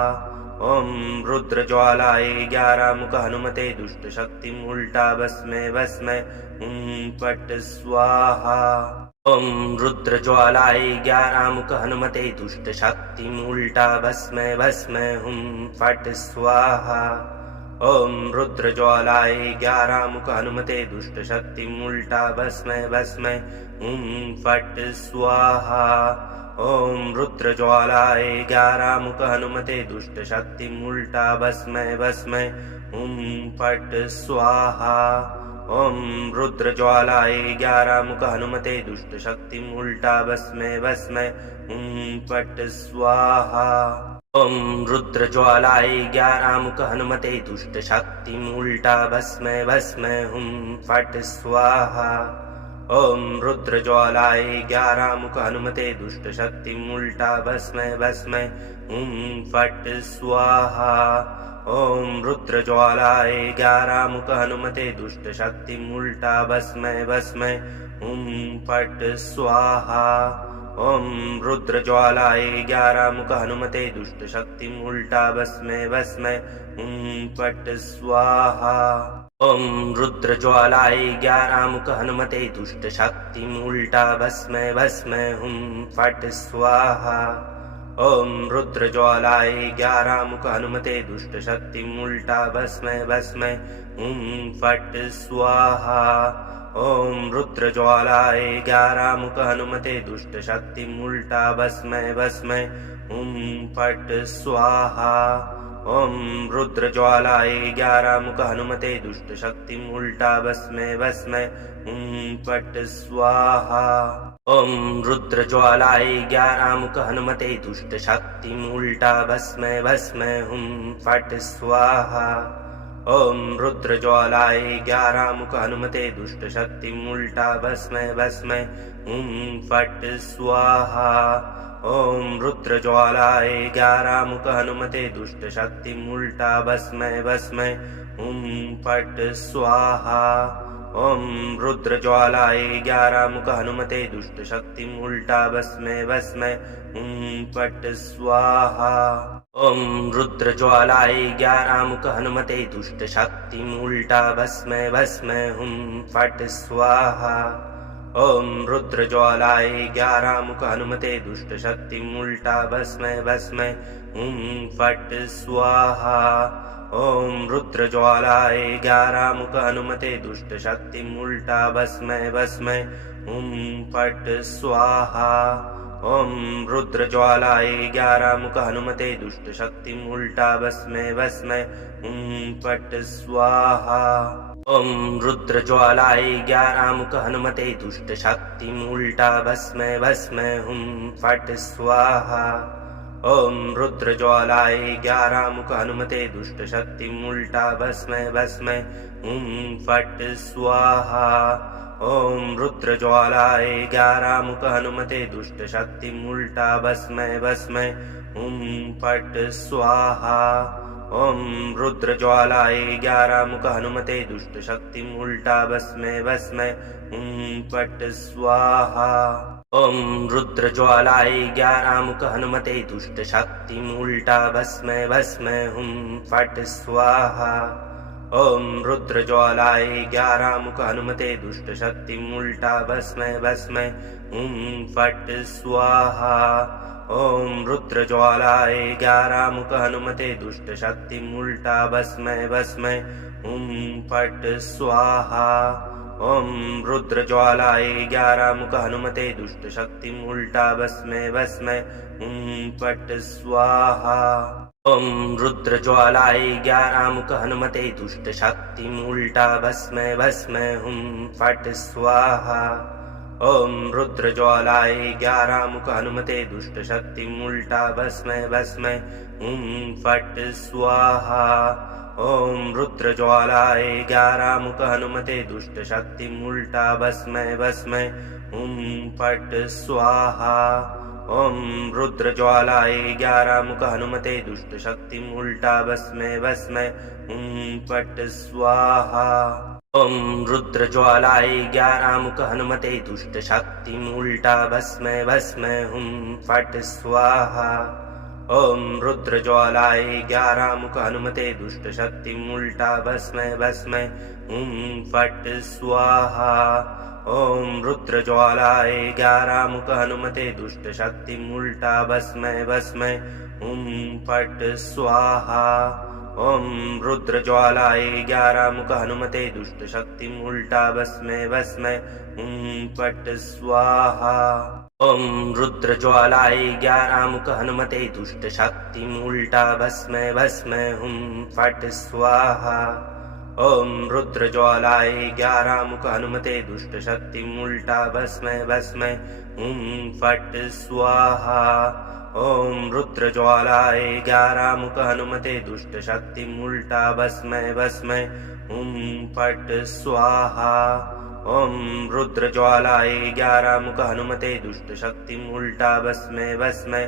ॐ रुद्रज्वालाय 11 मुख हनुमते दुष्ट शक्ति उल्टा भस्मै भस्मै हुं फट् स्वाहा। ॐ रुद्रज्वालाय 11 मुख हनुमते दुष्ट शक्ति उल्टा भस्मै भस्मै हुं फट् स्वाहा। ॐ रुद्रज्वालाय 11 मुख हनुमते दुष्ट शक्ति उल्टा भस्मै भस्मै हुं फट् स्वाहा। ॐ रुद्रज्वालाय 11 मुख हनुमते दुष्ट शक्ति उल्टा भस्मै भस्मै हुं फट् स्वाहा। ॐ रुद्रज्वालाय 11 मुख हनुमते दुष्ट शक्ति उल्टा भस्मै भस्मै हुं फट् स्वाहा। ॐ रुद्रज्वालाय 11 मुख हनुमते दुष्ट शक्ति उल्टा भस्मै भस्मै हुं फट् स्वाहा। ॐ रुद्रज्वालाय 11 मुख हनुमते दुष्ट शक्ति उल्टा भस्मै भस्मै हुं फट् स्वाहा। ॐ रुद्रज्वालाय 11 मुख हनुमते दुष्ट शक्ति उल्टा भस्मै भस्मै हुं फट् स्वाहा। ॐ रुद्रज्वालाय 11 मुख हनुमते दुष्ट शक्ति उल्टा भस्मै भस्मै हुं फट् स्वाहा। ॐ रुद्रज्वालाय 11 मुख हनुमते दुष्ट शक्ति उल्टा भस्मै भस्मै हुं फट् स्वाहा। ॐ रुद्रज्वालाय 11 मुख हनुमते दुष्ट शक्ति उल्टा भस्मै भस्मै हुं फट् स्वाहा। ॐ रुद्रज्वालाय 11 मुख हनुमते दुष्ट शक्ति उल्टा भस्मै भस्मै हुं फट् स्वाहा। ॐ रुद्रज्वालाय 11 मुख हनुमते दुष्ट शक्ति उल्टा भस्मै भस्मै हुं फट् स्वाहा। ॐ रुद्रज्वालाय 11 मुख हनुमते दुष्ट शक्ति उल्टा भस्मै भस्मै हुं फट् स्वाहा। ॐ रुद्रज्वालाय 11 मुख हनुमते दुष्ट शक्ति उल्टा भस्मै भस्मै हुं फट् स्वाहा। ॐ रुद्रज्वालाय 11 मुख हनुमते दुष्ट शक्ति उल्टा भस्मै भस्मै हुं फट् स्वाहा। ॐ रुद्रज्वालाय 11 मुख हनुमते दुष्ट शक्ति उल्टा भस्मै भस्मै हुं फट् स्वाहा। ॐ रुद्रज्वालाय 11 मुख हनुमते दुष्ट शक्ति उल्टा भस्मै भस्मै हुं फट् स्वाहा। ॐ रुद्रज्वालाय 11 मुख हनुमते दुष्ट शक्ति उल्टा भस्मै भस्मै हुं फट् स्वाहा। ॐ रुद्रज्वालाय 11 मुख हनुमते दुष्ट शक्ति उल्टा भस्मै भस्मै हुं फट् स्वाहा। ॐ रुद्रज्वालाय 11 मुख हनुमते दुष्ट शक्ति उल्टा भस्मै भस्मै हुं फट् स्वाहा। ॐ रुद्रज्वालाय 11 मुख हनुमते दुष्ट शक्ति उल्टा भस्मै भस्मै हुं फट् स्वाहा। ॐ रुद्रज्वालाय 11 मुख हनुमते दुष्ट शक्ति उल्टा भस्मै भस्मै हुं फट् स्वाहा। ॐ रुद्रज्वालाय 11 मुख हनुमते दुष्ट शक्ति उल्टा भस्मै भस्मै हुं फट् स्वाहा। ॐ रुद्रज्वालाय 11 मुख हनुमते दुष्ट शक्ति उल्टा भस्मै भस्मै हुं फट् स्वाहा। ॐ रुद्रज्वालाय 11 मुख हनुमते दुष्ट शक्ति उल्टा भस्मै भस्मै हुं फट् स्वाहा। ॐ रुद्रज्वालाय 11 मुख हनुमते दुष्ट शक्ति उल्टा भस्मै भस्मै हुं फट् स्वाहा। ॐ रुद्रज्वालाय 11 मुख हनुमते दुष्ट शक्ति उल्टा भस्मै भस्मै हुं फट् स्वाहा। ॐ रुद्रज्वालाय 11 मुख हनुमते दुष्ट शक्ति उल्टा भस्मै भस्मै फट् स्वाहा। ॐ रुद्रज्वालाय 11 मुख हनुमते दुष्ट शक्ति उल्टा भस्मै भस्मै फट् स्वाहा। ॐ रुद्रज्वालाय 11 मुख हनुमते दुष्ट शक्ति उल्टा भस्मै भस्मै फट् स्वाहा। ॐ रुद्रज्वालाय 11 मुख हनुमते दुष्ट शक्ति उल्टा भस्मै भस्मै फट् स्वाहा। ॐ रुद्रज्वालाय 11 मुख हनुमते दुष्ट शक्ति उल्टा भस्मै भस्मै फट् स्वाहा। ॐ रुद्रज्वालाय 11 मुख हनुमते दुष्ट शक्ति उल्टा भस्मै भस्मै फट् स्वाहा। ॐ रुद्रज्वालाय 11 मुख हनुमते दुष्ट शक्ति उल्टा भस्मै भस्मै फट् स्वाहा। ॐ रुद्रज्वालाय 11 मुख हनुमते दुष्ट शक्ति उल्टा भस्मै भस्मै फट् स्वाहा। ॐ रुद्रज्वालाय 11 मुख हनुमते दुष्ट शक्ति उल्टा भस्मै भस्मै फट् स्वाहा। ॐ रुद्रज्वालाय 11 मुख हनुमते दुष्ट शक्ति उल्टा भस्मै भस्मै फट् स्वाहा। ॐ रुद्रज्वालाय 11 मुख हनुमते दुष्ट शक्ति उल्टा भस्मै भस्मै फट् स्वाहा। ॐ रुद्रज्वालाय 11 मुख हनुमते दुष्ट शक्ति उल्टा भस्मै भस्मै फट् स्वाहा। ॐ रुद्रज्वालाय 11 मुख हनुमते दुष्ट शक्ति उल्टा भस्मै भस्मै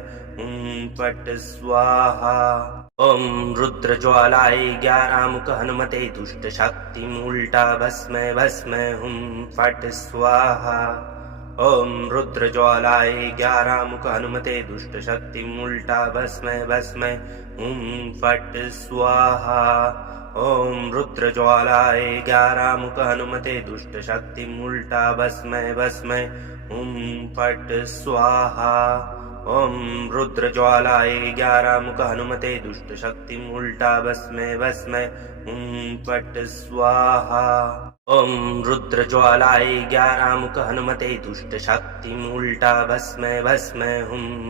फट् स्वाहा। ॐ रुद्रज्वालाय 11 मुख हनुमते दुष्ट शक्ति उल्टा भस्मै भस्मै फट् स्वाहा। ॐ रुद्रज्वालाय 11 मुख हनुमते दुष्ट शक्ति उल्टा भस्मै भस्मै फट् स्वाहा। ॐ रुद्रज्वालाय 11 मुख हनुमते दुष्ट शक्ति उल्टा भस्मै भस्मै फट् स्वाहा। ॐ रुद्रज्वालाय 11 मुख हनुमते दुष्ट शक्ति उल्टा भस्मै भस्मै फट् स्वाहा। ॐ रुद्रज्वालाय 11 मुख हनुमते दुष्ट शक्ति उल्टा भस्मै भस्मै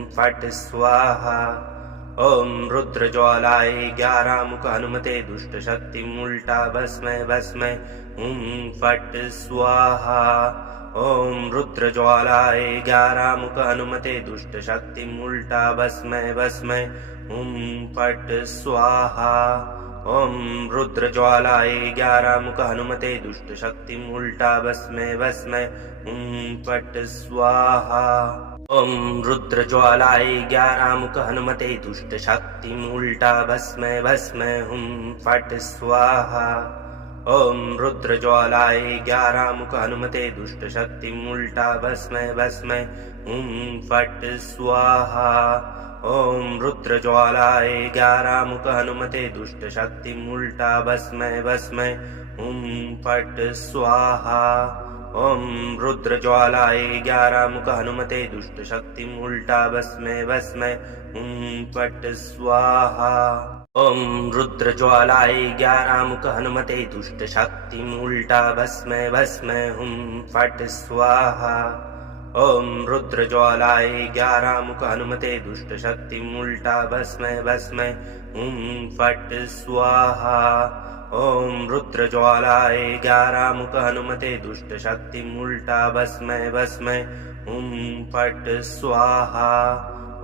फट् स्वाहा। ॐ रुद्रज्वालाय 11 मुख हनुमते दुष्ट शक्ति उल्टा भस्मै भस्मै फट् स्वाहा। ॐ रुद्रज्वालाय 11 मुख हनुमते दुष्ट शक्ति उल्टा भस्मै भस्मै फट् स्वाहा। ॐ रुद्रज्वालाय 11 मुख हनुमते दुष्ट शक्ति उल्टा भस्मै भस्मै फट् स्वाहा। ॐ रुद्रज्वालाय 11 मुख हनुमते दुष्ट शक्ति उल्टा भस्मै भस्मै फट् स्वाहा। ॐ रुद्रज्वालाय 11 मुख हनुमते दुष्ट शक्ति उल्टा भस्मै भस्मै फट् स्वाहा। ॐ रुद्रज्वालाय 11 मुख हनुमते दुष्ट शक्ति उल्टा भस्मै भस्मै फट् स्वाहा। ॐ रुद्रज्वालाय 11 मुख हनुमते दुष्ट शक्ति उल्टा भस्मै भस्मै फट् स्वाहा। ॐ रुद्रज्वालाय 11 मुख हनुमते दुष्ट शक्ति उल्टा भस्मै भस्मै फट् स्वाहा। ॐ रुद्रज्वालाय 11 मुख हनुमते दुष्ट शक्ति उल्टा भस्मै भस्मै फट् स्वाहा। ॐ रुद्रज्वालाय 11 मुख हनुमते दुष्ट शक्ति उल्टा भस्मै भस्मै फट् स्वाहा।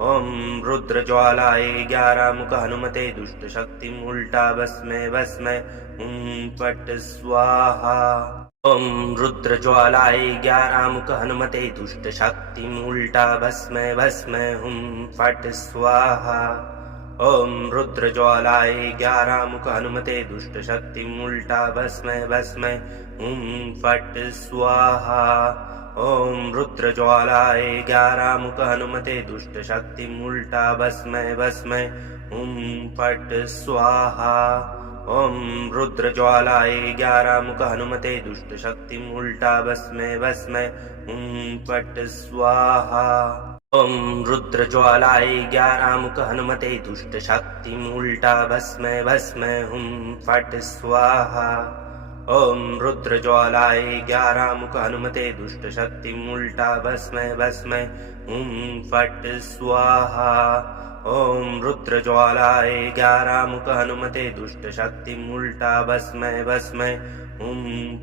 ॐ रुद्रज्वालाय 11 मुख हनुमते दुष्ट शक्ति उल्टा भस्मै भस्मै फट् स्वाहा। ॐ रुद्रज्वालाय 11 मुख हनुमते दुष्ट शक्ति उल्टा भस्मै भस्मै फट् स्वाहा। ॐ रुद्रज्वालाय 11 मुख हनुमते दुष्ट शक्ति उल्टा भस्मै भस्मै फट् स्वाहा। ॐ रुद्रज्वालाय 11 मुख हनुमते दुष्ट शक्ति उल्टा भस्मै भस्मै फट् स्वाहा। ॐ रुद्रज्वालाय 11 मुख हनुमते दुष्ट शक्ति उल्टा भस्मै भस्मै फट् स्वाहा। ॐ रुद्रज्वालाय 11 मुख हनुमते दुष्ट शक्ति उल्टा भस्मै भस्मै फट् स्वाहा। ॐ रुद्रज्वालाय 11 मुख हनुमते दुष्ट शक्ति उल्टा भस्मै भस्मै फट् स्वाहा। ॐ रुद्रज्वालाय 11 मुख हनुमते दुष्ट शक्ति उल्टा भस्मै भस्मै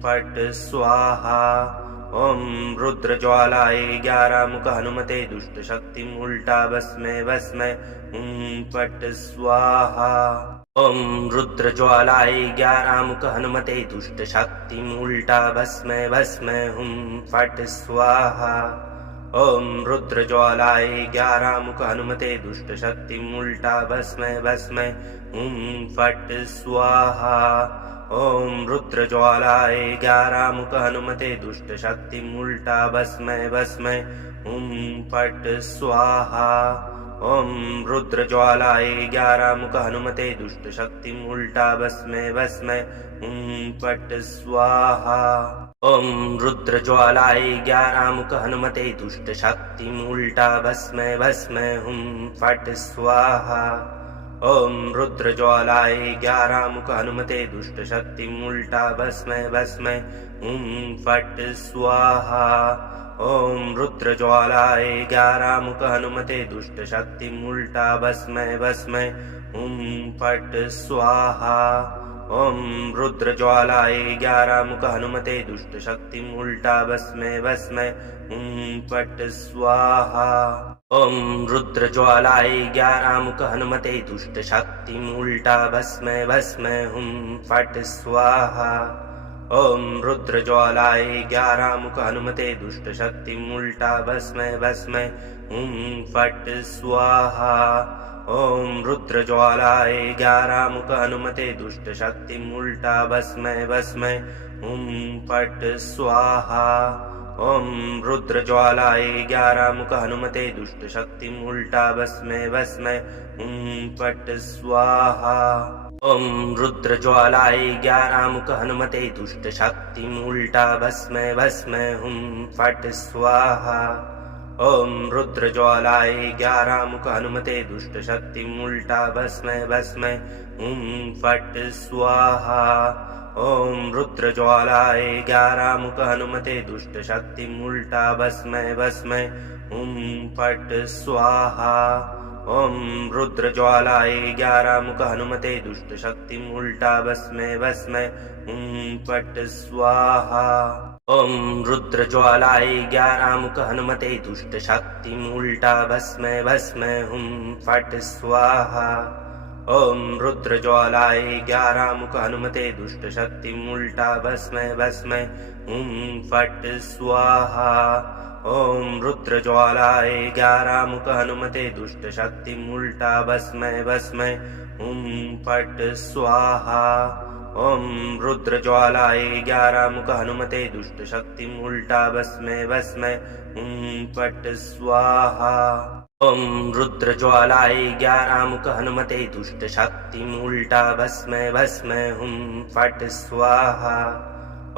फट् स्वाहा। ॐ रुद्रज्वालाय 11 मुख हनुमते दुष्ट शक्ति उल्टा भस्मै भस्मै फट् स्वाहा। ॐ रुद्रज्वालाय 11 मुख हनुमते दुष्ट शक्ति उल्टा भस्मै भस्मै फट् स्वाहा। ॐ रुद्रज्वालाय 11 मुख हनुमते दुष्ट शक्ति उल्टा भस्मै भस्मै फट् स्वाहा। ॐ रुद्रज्वालाय 11 मुख हनुमते दुष्ट शक्ति उल्टा भस्मै भस्मै फट् स्वाहा। ॐ रुद्रज्वालाय 11 मुख हनुमते दुष्ट शक्ति उल्टा भस्मै भस्मै फट् स्वाहा। ॐ रुद्रज्वालाय 11 मुख हनुमते दुष्ट शक्ति उल्टा भस्मै भस्मै फट् स्वाहा। ॐ रुद्रज्वालाय 11 मुख हनुमते दुष्ट शक्ति उल्टा भस्मै भस्मै फट् स्वाहा। ॐ रुद्रज्वालाय 11 मुख हनुमते दुष्ट शक्ति उल्टा भस्मै भस्मै फट् स्वाहा। ॐ रुद्रज्वालाय 11 मुख हनुमते दुष्ट शक्ति उल्टा भस्मै भस्मै फट् स्वाहा। ॐ रुद्रज्वालाय 11 मुख हनुमते दुष्ट शक्ति उल्टा भस्मै भस्मै फट् स्वाहा। ॐ रुद्रज्वालाय 11 मुख हनुमते दुष्ट शक्ति उल्टा भस्मै भस्मै फट् स्वाहा। ॐ रुद्रज्वालाय 11 मुख हनुमते दुष्ट शक्ति उल्टा भस्मै भस्मै फट् स्वाहा। ॐ रुद्रज्वालाय 11 मुख हनुमते दुष्ट शक्ति उल्टा भस्मै भस्मै फट् स्वाहा। ॐ रुद्रज्वालाय 11 मुख हनुमते दुष्ट शक्ति उल्टा भस्मै भस्मै फट् स्वाहा। ॐ रुद्रज्वालाय 11 मुख हनुमते दुष्ट शक्ति उल्टा भस्मै भस्मै फट् स्वाहा। ॐ रुद्रज्वालाय 11 मुख हनुमते दुष्ट शक्ति उल्टा भस्मै भस्मै फट् स्वाहा। ॐ रुद्रज्वालाय 11 मुख हनुमते दुष्ट शक्ति उल्टा भस्मै भस्मै फट् स्वाहा। ॐ रुद्रज्वालाय 11 मुख हनुमते दुष्ट शक्ति उल्टा भस्मै भस्मै फट् स्वाहा। ॐ रुद्रज्वालाय 11 मुख हनुमते दुष्ट शक्ति उल्टा भस्मै भस्मै फट् स्वाहा। ॐ रुद्रज्वालाय 11 मुख हनुमते दुष्ट शक्ति उल्टा भस्मै भस्मै फट् स्वाहा। ॐ रुद्रज्वालाय 11 मुख हनुमते दुष्ट शक्ति उल्टा भस्मै भस्मै फट् स्वाहा। ॐ रुद्रज्वालाय 11 मुख हनुमते दुष्ट शक्ति उल्टा भस्मै भस्मै फट् स्वाहा।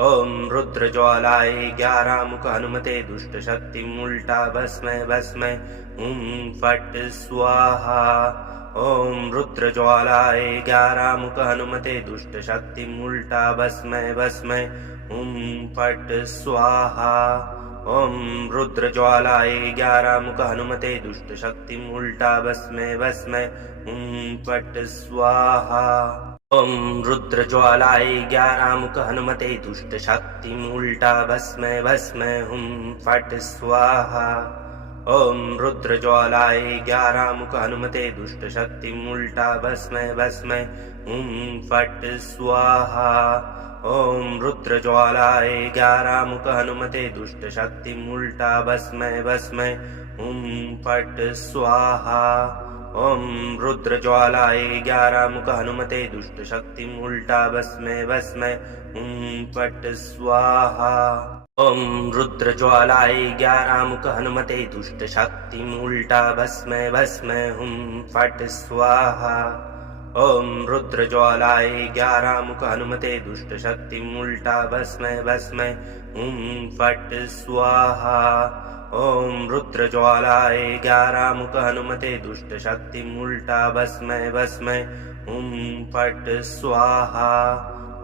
ॐ रुद्रज्वालाय 11 मुख हनुमते दुष्ट शक्ति उल्टा भस्मै भस्मै फट् स्वाहा। ॐ रुद्रज्वालाय 11 मुख हनुमते दुष्ट शक्ति उल्टा भस्मै भस्मै फट् स्वाहा। ॐ रुद्रज्वालाय 11 मुख हनुमते दुष्ट शक्ति उल्टा भस्मै भस्मै फट् स्वाहा। ॐ रुद्रज्वालाय 11 मुख हनुमते दुष्ट शक्ति उल्टा भस्मै भस्मै फट् स्वाहा। ॐ रुद्रज्वालाय 11 मुख हनुमते दुष्ट शक्ति उल्टा भस्मै भस्मै फट् स्वाहा। ॐ रुद्रज्वालाय 11 मुख हनुमते दुष्ट शक्ति उल्टा भस्मै भस्मै फट् स्वाहा। ॐ रुद्रज्वालाय 11 मुख हनुमते दुष्ट शक्ति उल्टा भस्मै भस्मै फट् स्वाहा। ॐ रुद्रज्वालाय 11 मुख हनुमते दुष्ट शक्ति उल्टा भस्मै भस्मै फट् स्वाहा। ॐ रुद्रज्वालाय 11 मुख हनुमते दुष्ट शक्ति उल्टा भस्मै भस्मै फट् स्वाहा। ॐ रुद्रज्वालाय 11 मुख हनुमते दुष्ट शक्ति उल्टा भस्मै भस्मै फट् स्वाहा।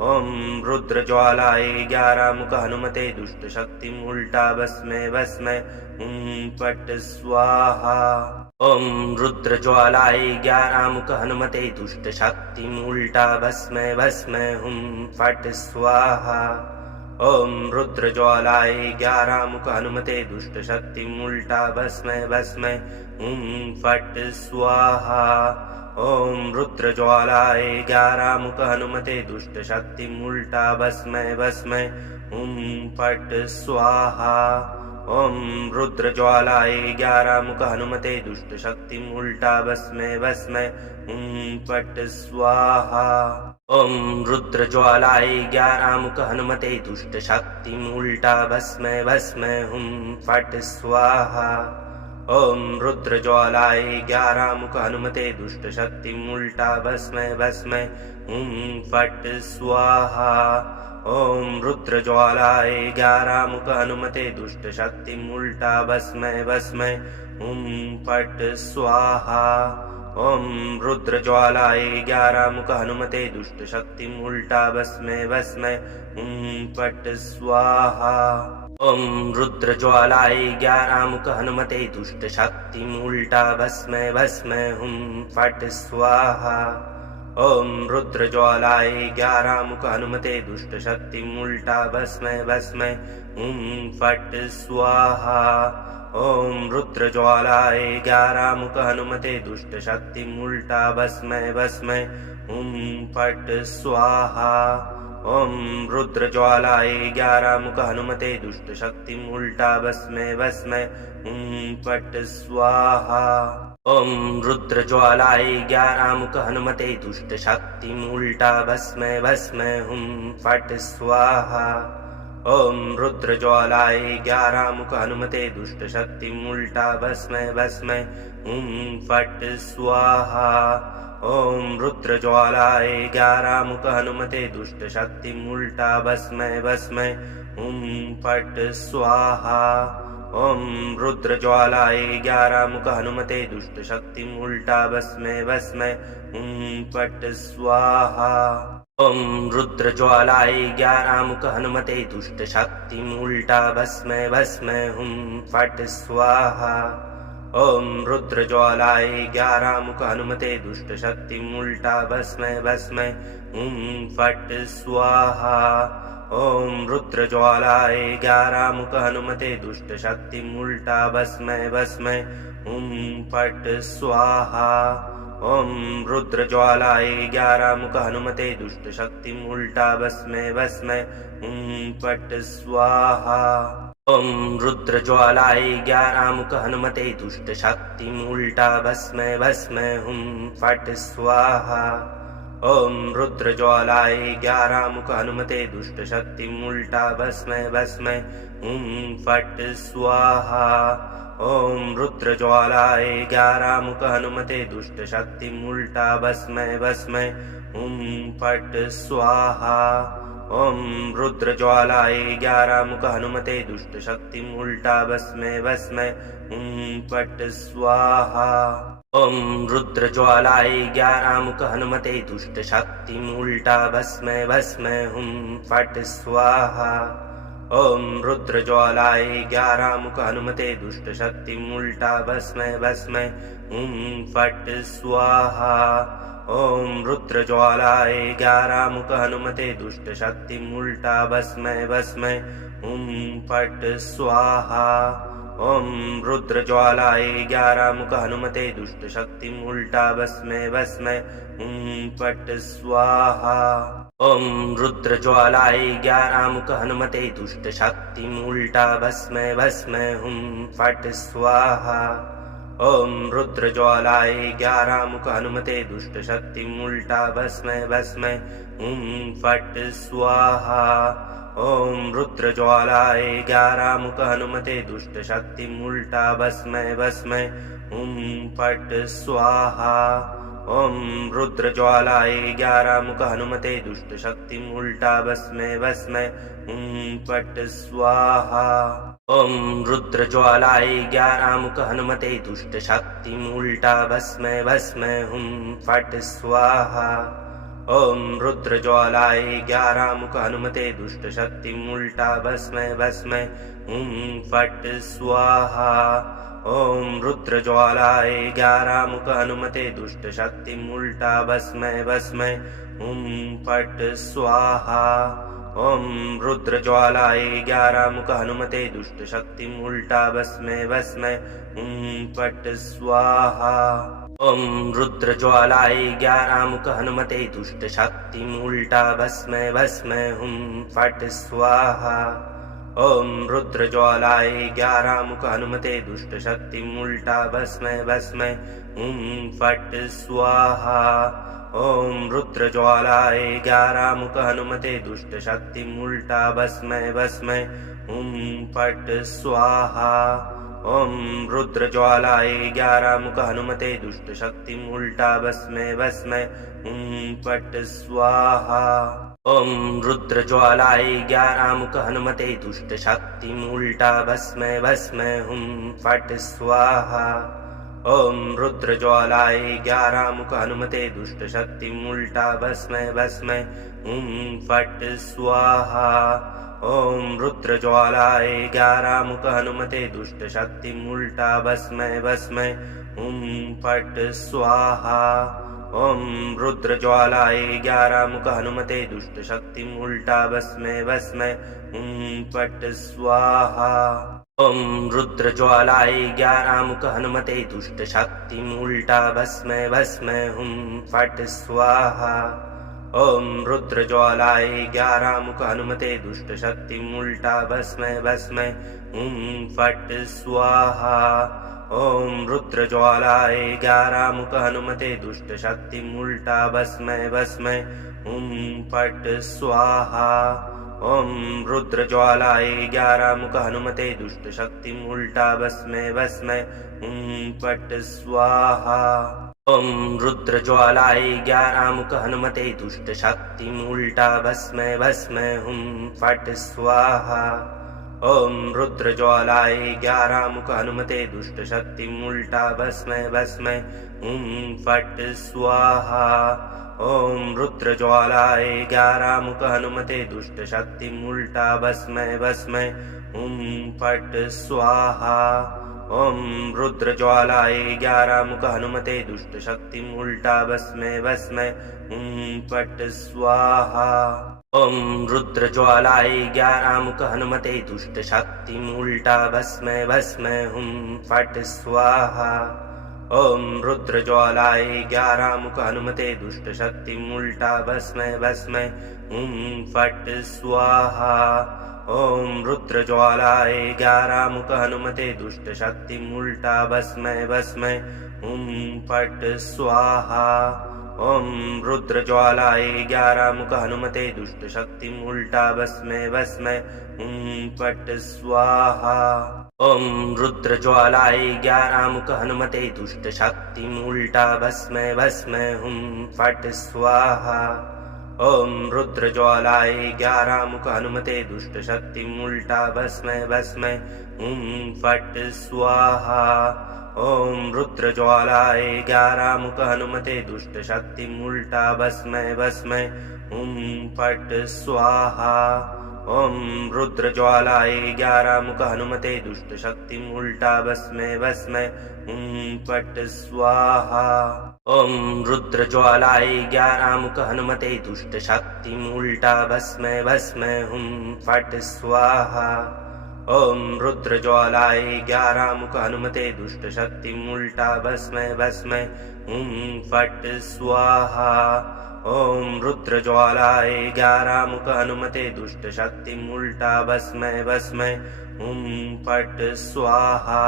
ॐ रुद्रज्वालाय 11 मुख हनुमते दुष्ट शक्तिम उल्टा भस्मै भस्मै फट् स्वाहा। ॐ रुद्रज्वालाय 11 मुख हनुमते दुष्ट शक्तिम उल्टा भस्मै भस्मै फट् स्वाहा। ॐ रुद्रज्वालाय 11 मुख हनुमते दुष्ट शक्तिम उल्टा भस्मै भस्मै फट् स्वाहा। ॐ रुद्रज्वालाय 11 मुख हनुमते दुष्ट शक्तिम उल्टा भस्मै भस्मै फट् स्वाहा। ॐ रुद्रज्वालाय 11 मुख हनुमते दुष्ट शक्तिम उल्टा भस्मै भस्मै फट् स्वाहा। ॐ रुद्रज्वालाय 11 मुख हनुमते दुष्ट शक्तिम उल्टा भस्मै भस्मै फट् स्वाहा। ॐ रुद्रज्वालाय 11 मुख हनुमते दुष्ट शक्तिम उल्टा भस्मै भस्मै फट् स्वाहा। ॐ रुद्रज्वालाय 11 मुख हनुमते दुष्ट शक्तिम उल्टा भस्मै भस्मै फट् स्वाहा। ॐ रुद्रज्वालाय 11 मुख हनुमते दुष्ट शक्तिम उल्टा भस्मै भस्मै फट् स्वाहा। ॐ रुद्रज्वालाय 11 मुख हनुमते दुष्ट शक्तिम उल्टा भस्मै भस्मै फट् स्वाहा। ॐ रुद्रज्वालाय 11 मुख हनुमते दुष्ट शक्तिम उल्टा भस्मै भस्मै फट् स्वाहा। ॐ रुद्रज्वालाय 11 मुख हनुमते दुष्ट शक्तिम उल्टा भस्मै भस्मै फट् स्वाहा। ॐ रुद्रज्वालाय 11 मुख हनुमते दुष्ट शक्तिम उल्टा भस्मै भस्मै फट् स्वाहा। ॐ रुद्रज्वालाय 11 मुख हनुमते दुष्ट शक्तिम उल्टा भस्मै भस्मै फट् स्वाहा। ॐ रुद्रज्वालाय 11 मुख हनुमते दुष्ट शक्तिम उल्टा भस्मै भस्मै फट् स्वाहा। ॐ रुद्रज्वालाय 11 मुख हनुमते दुष्ट शक्तिम उल्टा भस्मै भस्मै फट् स्वाहा। ॐ रुद्रज्वालाय 11 मुख हनुमते दुष्ट शक्तिम उल्टा भस्मै भस्मै फट् स्वाहा। ॐ रुद्रज्वालाय 11 मुख हनुमते दुष्ट शक्तिम उल्टा भस्मै भस्मै फट् स्वाहा। ॐ रुद्रज्वालाय 11 मुख हनुमते दुष्ट शक्तिम उल्टा भस्मै भस्मै फट् स्वाहा। ॐ रुद्रज्वालाय 11 मुख हनुमते दुष्ट शक्तिम उल्टा भस्मै भस्मै फट् स्वाहा। ॐ रुद्रज्वालाय 11 मुख हनुमते दुष्ट शक्तिम उल्टा भस्मै भस्मै फट् स्वाहा। ॐ रुद्रज्वालाय 11 मुख हनुमते दुष्ट शक्तिम उल्टा भस्मै भस्मै फट् स्वाहा। ॐ रुद्रज्वालाय 11 मुख हनुमते दुष्ट शक्तिम उल्टा भस्मै भस्मै फट् स्वाहा। ॐ रुद्रज्वालाय 11 मुख हनुमते दुष्ट शक्तिम उल्टा भस्मै भस्मै फट् स्वाहा। ॐ रुद्रज्वालाय 11 मुख हनुमते दुष्ट शक्तिम उल्टा भस्मै भस्मै फट् स्वाहा। ॐ रुद्रज्वालाय 11 मुख हनुमते दुष्ट शक्तिम उल्टा भस्मै भस्मै फट् स्वाहा। ॐ रुद्रज्वालाय 11 मुख हनुमते दुष्ट शक्तिम उल्टा भस्मै भस्मै फट् स्वाहा। ॐ रुद्रज्वालाय 11 मुख हनुमते दुष्ट शक्तिम उल्टा भस्मै भस्मै फट् स्वाहा। ॐ रुद्रज्वालाय 11 मुख हनुमते दुष्ट शक्तिम उल्टा भस्मै भस्मै फट् स्वाहा। ॐ रुद्रज्वालाय 11 मुख हनुमते दुष्ट शक्तिम उल्टा भस्मै भस्मै फट् स्वाहा। ॐ रुद्रज्वालाय 11 मुख हनुमते दुष्ट शक्तिम उल्टा भस्मै भस्मै फट् स्वाहा। ॐ रुद्रज्वालाय 11 मुख हनुमते दुष्ट शक्तिम उल्टा भस्मै भस्मै फट् स्वाहा। ॐ रुद्रज्वालाय 11 मुख हनुमते दुष्ट शक्तिम उल्टा भस्मै भस्मै फट् स्वाहा। ॐ रुद्रज्वालाय 11 मुख हनुमते दुष्ट शक्तिम उल्टा भस्मै भस्मै फट् स्वाहा। ॐ रुद्रज्वालाय 11 मुख हनुमते दुष्ट शक्ति उल्टा भस्मै भस्मै हुं फट् स्वाहा। ॐ रुद्रज्वालाय 11 मुख हनुमते दुष्ट शक्ति उल्टा भस्मै भस्मै हुं फट् स्वाहा। ॐ रुद्रज्वालाय 11 मुख हनुमते दुष्ट शक्ति उल्टा भस्मै भस्मै हुं फट् स्वाहा। ॐ रुद्रज्वालाय 11 मुख हनुमते दुष्ट शक्ति उल्टा भस्मै भस्मै हुं फट् स्वाहा। ॐ रुद्रज्वालाय 11 मुख हनुमते दुष्ट शक्ति उल्टा भस्मै भस्मै हुं फट् स्वाहा। ॐ रुद्रज्वालाय 11 मुख हनुमते दुष्ट शक्ति उल्टा भस्मै भस्मै हुं फट् स्वाहा। ॐ रुद्रज्वालाय 11 मुख हनुमते दुष्ट शक्ति उल्टा भस्मै भस्मै हुं फट् स्वाहा। ॐ रुद्रज्वालाय 11 मुख हनुमते दुष्ट शक्ति उल्टा भस्मै भस्मै हुं फट् स्वाहा। ॐ रुद्रज्वालाय 11 मुख हनुमते दुष्ट शक्ति उल्टा भस्मै भस्मै हुं फट् स्वाहा। ॐ रुद्रज्वालाय 11 मुख हनुमते दुष्ट शक्ति उल्टा भस्मै भस्मै हुं फट् स्वाहा। ॐ रुद्रज्वालाय 11 मुख हनुमते दुष्ट शक्ति उल्टा भस्मै भस्मै हुं फट् स्वाहा। ॐ रुद्रज्वालाय 11 मुख हनुमते दुष्ट शक्ति उल्टा भस्मै भस्मै हुं फट् स्वाहा। ॐ रुद्रज्वालाय 11 मुख हनुमते दुष्ट शक्ति उल्टा भस्मै भस्मै हुं फट् स्वाहा। ॐ रुद्रज्वालाय 11 मुख हनुमते दुष्ट शक्ति उल्टा भस्मै भस्मै हुं फट् स्वाहा। ॐ रुद्रज्वालाय 11 मुख हनुमते दुष्ट शक्ति उल्टा भस्मै भस्मै हुं फट् स्वाहा। ॐ रुद्रज्वालाय 11 मुख हनुमते दुष्ट शक्ति उल्टा भस्मै भस्मै हुं फट् स्वाहा। ॐ रुद्रज्वालाय 11 मुख हनुमते दुष्ट शक्ति उल्टा भस्मै भस्मै हुं फट् स्वाहा। ॐ रुद्रज्वालाय 11 मुख हनुमते दुष्ट शक्ति उल्टा भस्मै भस्मै हुं फट् स्वाहा। ॐ रुद्रज्वालाय 11 मुख हनुमते दुष्ट शक्ति उल्टा भस्मै भस्मै हुं फट् स्वाहा। ॐ रुद्रज्वालाय 11 मुख हनुमते दुष्ट शक्ति उल्टा भस्मै भस्मै हुं फट् स्वाहा। ॐ रुद्रज्वालाय 11 मुख हनुमते दुष्ट शक्ति उल्टा भस्मै भस्मै हुं फट् स्वाहा। ॐ रुद्रज्वालाय 11 मुख हनुमते दुष्ट शक्ति उल्टा भस्मै भस्मै हुं फट् स्वाहा। ॐ रुद्रज्वालाय 11 मुख हनुमते दुष्ट शक्ति उल्टा भस्मै भस्मै हुं फट् स्वाहा। ॐ रुद्रज्वालाय 11 मुख हनुमते दुष्ट शक्ति उल्टा भस्मै भस्मै हुं फट् स्वाहा। ॐ रुद्रज्वालाय 11 मुख हनुमते दुष्ट शक्ति उल्टा भस्मै भस्मै हुं फट् स्वाहा। ॐ रुद्रज्वालाय 11 मुख हनुमते दुष्ट शक्ति उल्टा भस्मै भस्मै हुं फट् स्वाहा। ॐ रुद्रज्वालाय 11 मुख हनुमते दुष्ट शक्ति उल्टा भस्मै भस्मै हुं फट् स्वाहा। ॐ रुद्रज्वालाय 11 मुख हनुमते दुष्ट शक्ति उल्टा भस्मै भस्मै हुं फट् स्वाहा। ॐ रुद्रज्वालाय 11 मुख हनुमते दुष्ट शक्ति उल्टा भस्मै भस्मै हुं फट् स्वाहा। ॐ रुद्रज्वालाय 11 मुख हनुमते दुष्ट शक्ति उल्टा भस्मै भस्मै हुं फट् स्वाहा।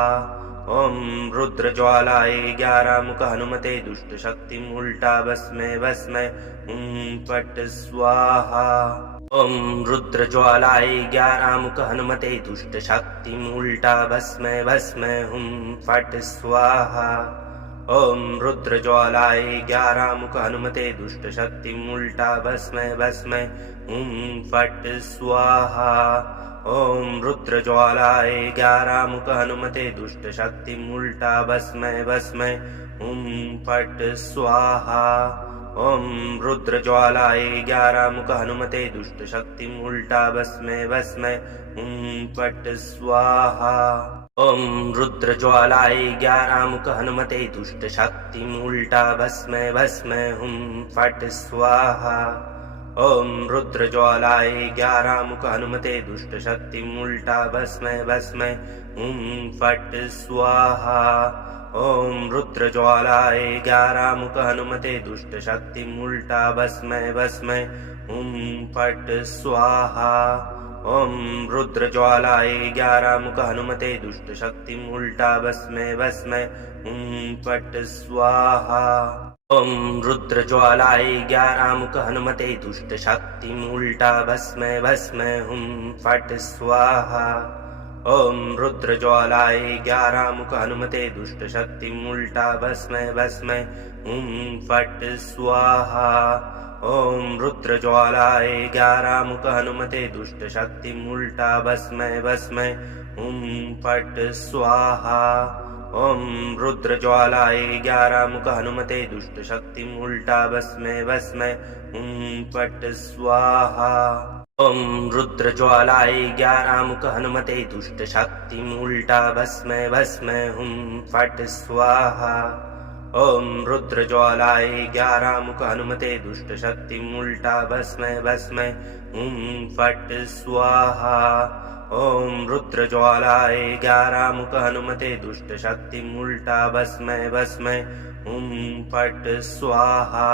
ॐ रुद्रज्वालाय 11 मुख हनुमते दुष्ट शक्ति उल्टा भस्मै भस्मै हुं फट् स्वाहा। ॐ रुद्रज्वालाय 11 मुख हनुमते दुष्ट शक्ति उल्टा भस्मै भस्मै हुं फट् स्वाहा। ॐ रुद्रज्वालाय 11 मुख हनुमते दुष्ट शक्ति उल्टा भस्मै भस्मै हुं फट् स्वाहा। ॐ रुद्रज्वालाय 11 मुख हनुमते दुष्ट शक्ति उल्टा भस्मै भस्मै हुं फट् स्वाहा। ॐ रुद्रज्वालाय 11 मुख हनुमते दुष्ट शक्ति उल्टा भस्मै भस्मै फट् स्वाहा। ॐ रुद्रज्वालाय 11 मुख हनुमते दुष्ट शक्ति उल्टा भस्मै भस्मै फट् स्वाहा। ॐ रुद्रज्वालाय 11 मुख हनुमते दुष्ट शक्ति उल्टा भस्मै भस्मै फट् स्वाहा। ॐ रुद्रज्वालाय 11 मुख हनुमते दुष्ट शक्ति उल्टा भस्मै भस्मै फट् स्वाहा। ॐ रुद्रज्वालाय 11 मुख हनुमते दुष्ट शक्ति उल्टा भस्मै भस्मै फट् स्वाहा। ॐ रुद्रज्वालाय 11 मुख हनुमते दुष्ट शक्ति उल्टा भस्मै भस्मै फट् स्वाहा। ॐ रुद्रज्वालाय 11 मुख हनुमते दुष्ट शक्ति उल्टा भस्मै भस्मै फट् स्वाहा। ॐ रुद्रज्वालाय 11 मुख हनुमते दुष्ट शक्ति उल्टा भस्मै भस्मै फट् स्वाहा। ॐ रुद्रज्वालाय 11 मुख हनुमते दुष्ट शक्ति उल्टा भस्मै भस्मै फट् स्वाहा। ॐ रुद्रज्वालाय 11 मुख हनुमते दुष्ट शक्ति उल्टा भस्मै भस्मै फट् स्वाहा। ॐ रुद्रज्वालाय 11 मुख हनुमते दुष्ट शक्ति उल्टा भस्मै भस्मै फट् स्वाहा। ॐ रुद्रज्वालाय 11 मुख हनुमते दुष्ट शक्ति उल्टा भस्मै भस्मै फट् स्वाहा।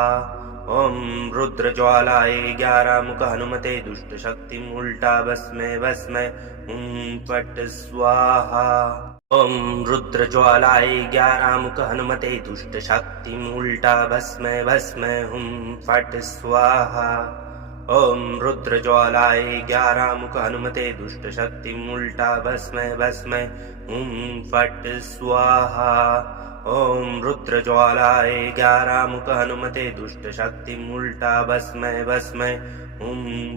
ॐ रुद्रज्वालाय 11 मुख हनुमते दुष्ट शक्ति उल्टा भस्मै भस्मै फट् स्वाहा। ॐ रुद्रज्वालाय 11 मुख हनुमते दुष्ट शक्ति उल्टा भस्मै भस्मै फट् स्वाहा। ॐ रुद्रज्वालाय 11 मुख हनुमते दुष्ट शक्ति उल्टा भस्मै भस्मै फट् स्वाहा। ॐ रुद्रज्वालाय 11 मुख हनुमते दुष्ट शक्ति उल्टा भस्मै भस्मै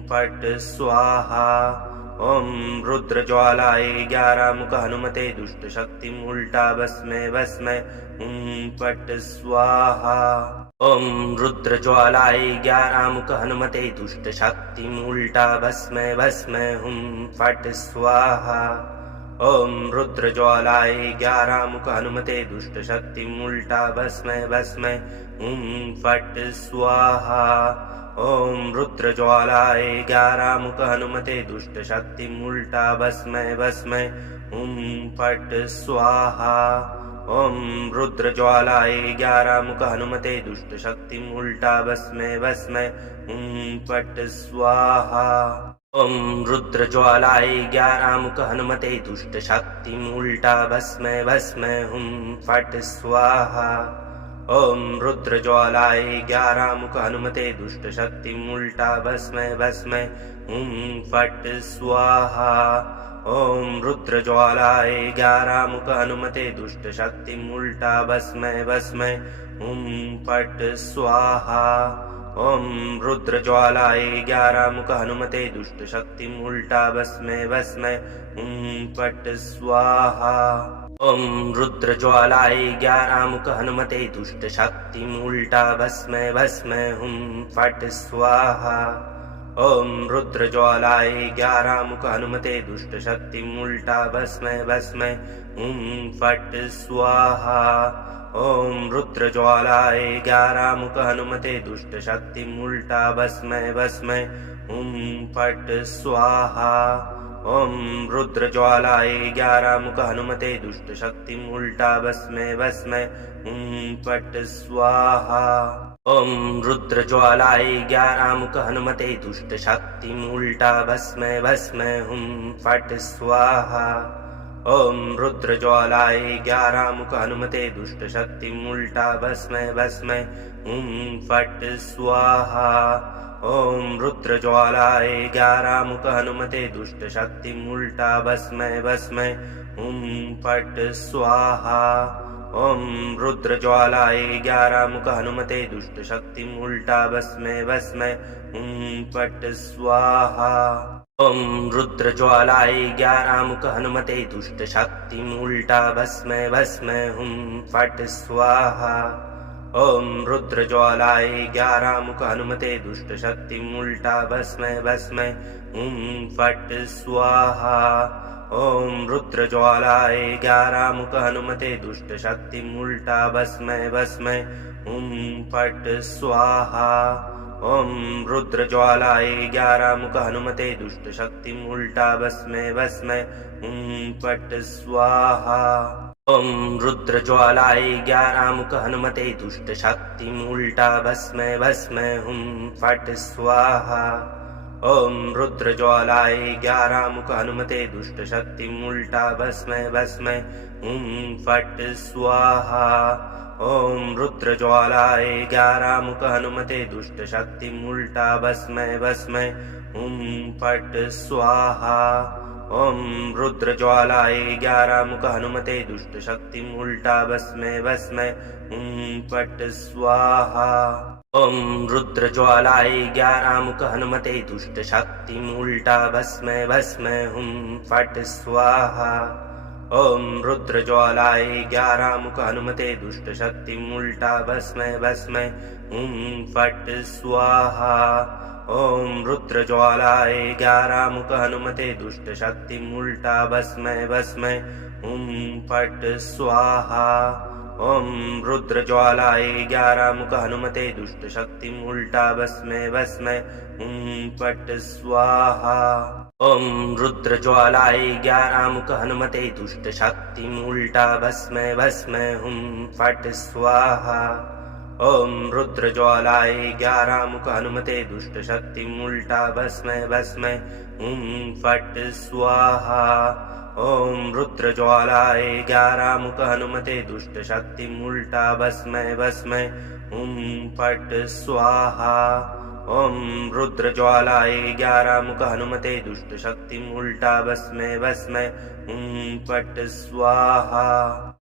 फट् स्वाहा। ॐ रुद्रज्वालाय 11 मुख हनुमते दुष्ट शक्ति उल्टा भस्मै भस्मै फट् स्वाहा। ॐ रुद्रज्वालाय 11 मुख हनुमते दुष्ट शक्ति उल्टा भस्मै भस्मै फट् स्वाहा। ॐ रुद्रज्वालाय 11 मुख हनुमते दुष्ट शक्ति उल्टा भस्मै भस्मै फट् स्वाहा। ॐ रुद्रज्वालाय 11 मुख हनुमते दुष्ट शक्ति उल्टा भस्मै भस्मै फट् स्वाहा। ॐ रुद्रज्वालाय 11 मुख हनुमते दुष्ट शक्ति उल्टा भस्मै भस्मै फट् स्वाहा। ॐ रुद्रज्वालाय 11 मुख हनुमते दुष्ट शक्ति उल्टा भस्मै भस्मै फट् स्वाहा। ॐ रुद्रज्वालाय 11 मुख हनुमते दुष्ट शक्ति उल्टा भस्मै भस्मै फट् स्वाहा। ॐ रुद्रज्वालाय 11 मुख हनुमते दुष्ट शक्ति उल्टा भस्मै भस्मै फट् स्वाहा। ॐ रुद्रज्वालाय 11 मुख हनुमते दुष्ट शक्ति उल्टा भस्मै भस्मै फट् स्वाहा। ॐ रुद्रज्वालाय 11 मुख हनुमते दुष्ट शक्ति उल्टा भस्मै भस्मै फट् स्वाहा। ॐ रुद्रज्वालाय 11 मुख हनुमते दुष्ट शक्ति उल्टा भस्मै भस्मै फट् स्वाहा। ॐ रुद्रज्वालाय 11 मुख हनुमते दुष्ट शक्ति उल्टा भस्मै भस्मै फट् स्वाहा। ॐ रुद्रज्वालाय 11 मुख हनुमते दुष्ट शक्ति उल्टा भस्मै भस्मै फट् स्वाहा। ॐ रुद्रज्वालाय 11 मुख हनुमते दुष्ट शक्ति उल्टा भस्मै भस्मै फट् स्वाहा। ॐ रुद्रज्वालाय 11 मुख हनुमते दुष्ट शक्ति उल्टा भस्मै भस्मै फट् स्वाहा। ॐ रुद्रज्वालाय 11 मुख हनुमते दुष्ट शक्ति उल्टा भस्मै भस्मै फट् स्वाहा। ॐ रुद्रज्वालाय 11 मुख हनुमते दुष्ट शक्ति उल्टा भस्मै भस्मै फट् स्वाहा। ॐ रुद्रज्वालाय 11 मुख हनुमते दुष्ट शक्ति उल्टा भस्मै भस्मै फट् स्वाहा। ॐ रुद्रज्वालाय 11 मुख हनुमते दुष्ट शक्ति उल्टा भस्मै भस्मै फट् स्वाहा। ॐ रुद्रज्वालाय 11 मुख हनुमते दुष्ट शक्ति उल्टा भस्मै भस्मै फट् स्वाहा। ॐ रुद्रज्वालाय 11 मुख हनुमते दुष्ट शक्ति उल्टा भस्मै भस्मै फट् स्वाहा। ॐ रुद्रज्वालाय 11 मुख हनुमते दुष्ट शक्ति उल्टा भस्मै भस्मै फट् स्वाहा। ॐ रुद्रज्वालाय 11 मुख हनुमते दुष्ट शक्ति उल्टा भस्मै भस्मै फट् स्वाहा। ॐ रुद्रज्वालाय 11 मुख हनुमते दुष्ट शक्ति उल्टा भस्मै भस्मै फट् स्वाहा। ॐ रुद्रज्वालाय 11 मुख हनुमते दुष्ट शक्ति उल्टा भस्मै भस्मै फट् स्वाहा। ॐ रुद्रज्वालाय 11 मुख हनुमते दुष्ट शक्ति उल्टा भस्मै भस्मै फट् स्वाहा। ॐ रुद्रज्वालाय 11 मुख हनुमते दुष्ट शक्ति उल्टा भस्मै भस्मै फट् स्वाहा। ॐ रुद्रज्वालाय 11 मुख हनुमते दुष्ट शक्ति उल्टा भस्मै भस्मै फट् स्वाहा। ॐ रुद्रज्वालाय 11 मुख हनुमते दुष्ट शक्ति उल्टा भस्मै भस्मै फट् स्वाहा। ॐ रुद्रज्वालाय 11 मुख हनुमते दुष्ट शक्ति उल्टा भस्मै भस्मै फट् स्वाहा। ॐ रुद्रज्वालाय 11 मुख हनुमते दुष्ट शक्ति उल्टा भस्मै भस्मै फट् स्वाहा। ॐ रुद्रज्वालाय 11 मुख हनुमते दुष्ट शक्ति उल्टा भस्मै भस्मै फट् स्वाहा। ॐ रुद्रज्वालाय 11 मुख हनुमते दुष्ट शक्ति उल्टा भस्मै भस्मै फट् स्वाहा।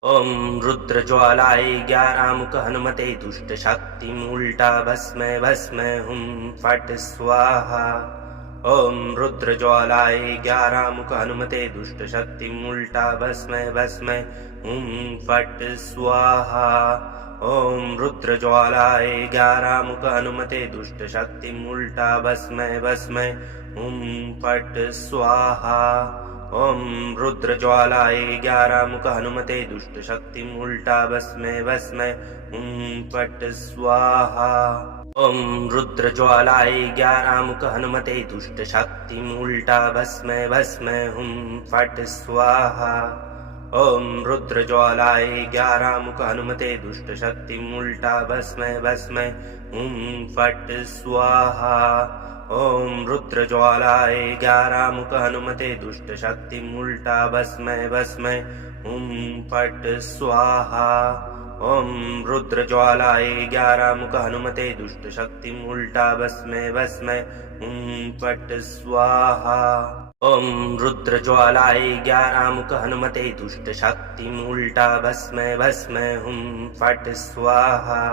ॐ रुद्रज्वालाय 11 मुख हनुमते दुष्ट शक्ति उल्टा भस्मै भस्मै फट् स्वाहा। ॐ रुद्रज्वालाय 11 मुख हनुमते दुष्ट शक्ति उल्टा भस्मै भस्मै फट् स्वाहा। ॐ रुद्रज्वालाय 11 मुख हनुमते दुष्ट शक्ति उल्टा भस्मै भस्मै फट् स्वाहा। ॐ रुद्रज्वालाय 11 मुख हनुमते दुष्ट शक्ति उल्टा भस्मै भस्मै फट् स्वाहा। ॐ रुद्रज्वालाय 11 मुख हनुमते दुष्ट शक्ति उल्टा भस्मै भस्मै फट् स्वाहा। ॐ रुद्रज्वालाय 11 मुख हनुमते दुष्ट शक्ति उल्टा भस्मै भस्मै फट् स्वाहा। ॐ रुद्रज्वालाय 11 मुख हनुमते दुष्ट शक्ति उल्टा भस्मै भस्मै फट् स्वाहा। ॐ रुद्रज्वालाय 11 मुख हनुमते दुष्ट शक्ति उल्टा भस्मै भस्मै फट् स्वाहा। ॐ रुद्रज्वालाय 11 मुख हनुमते दुष्ट शक्ति उल्टा भस्मै भस्मै फट् स्वाहा।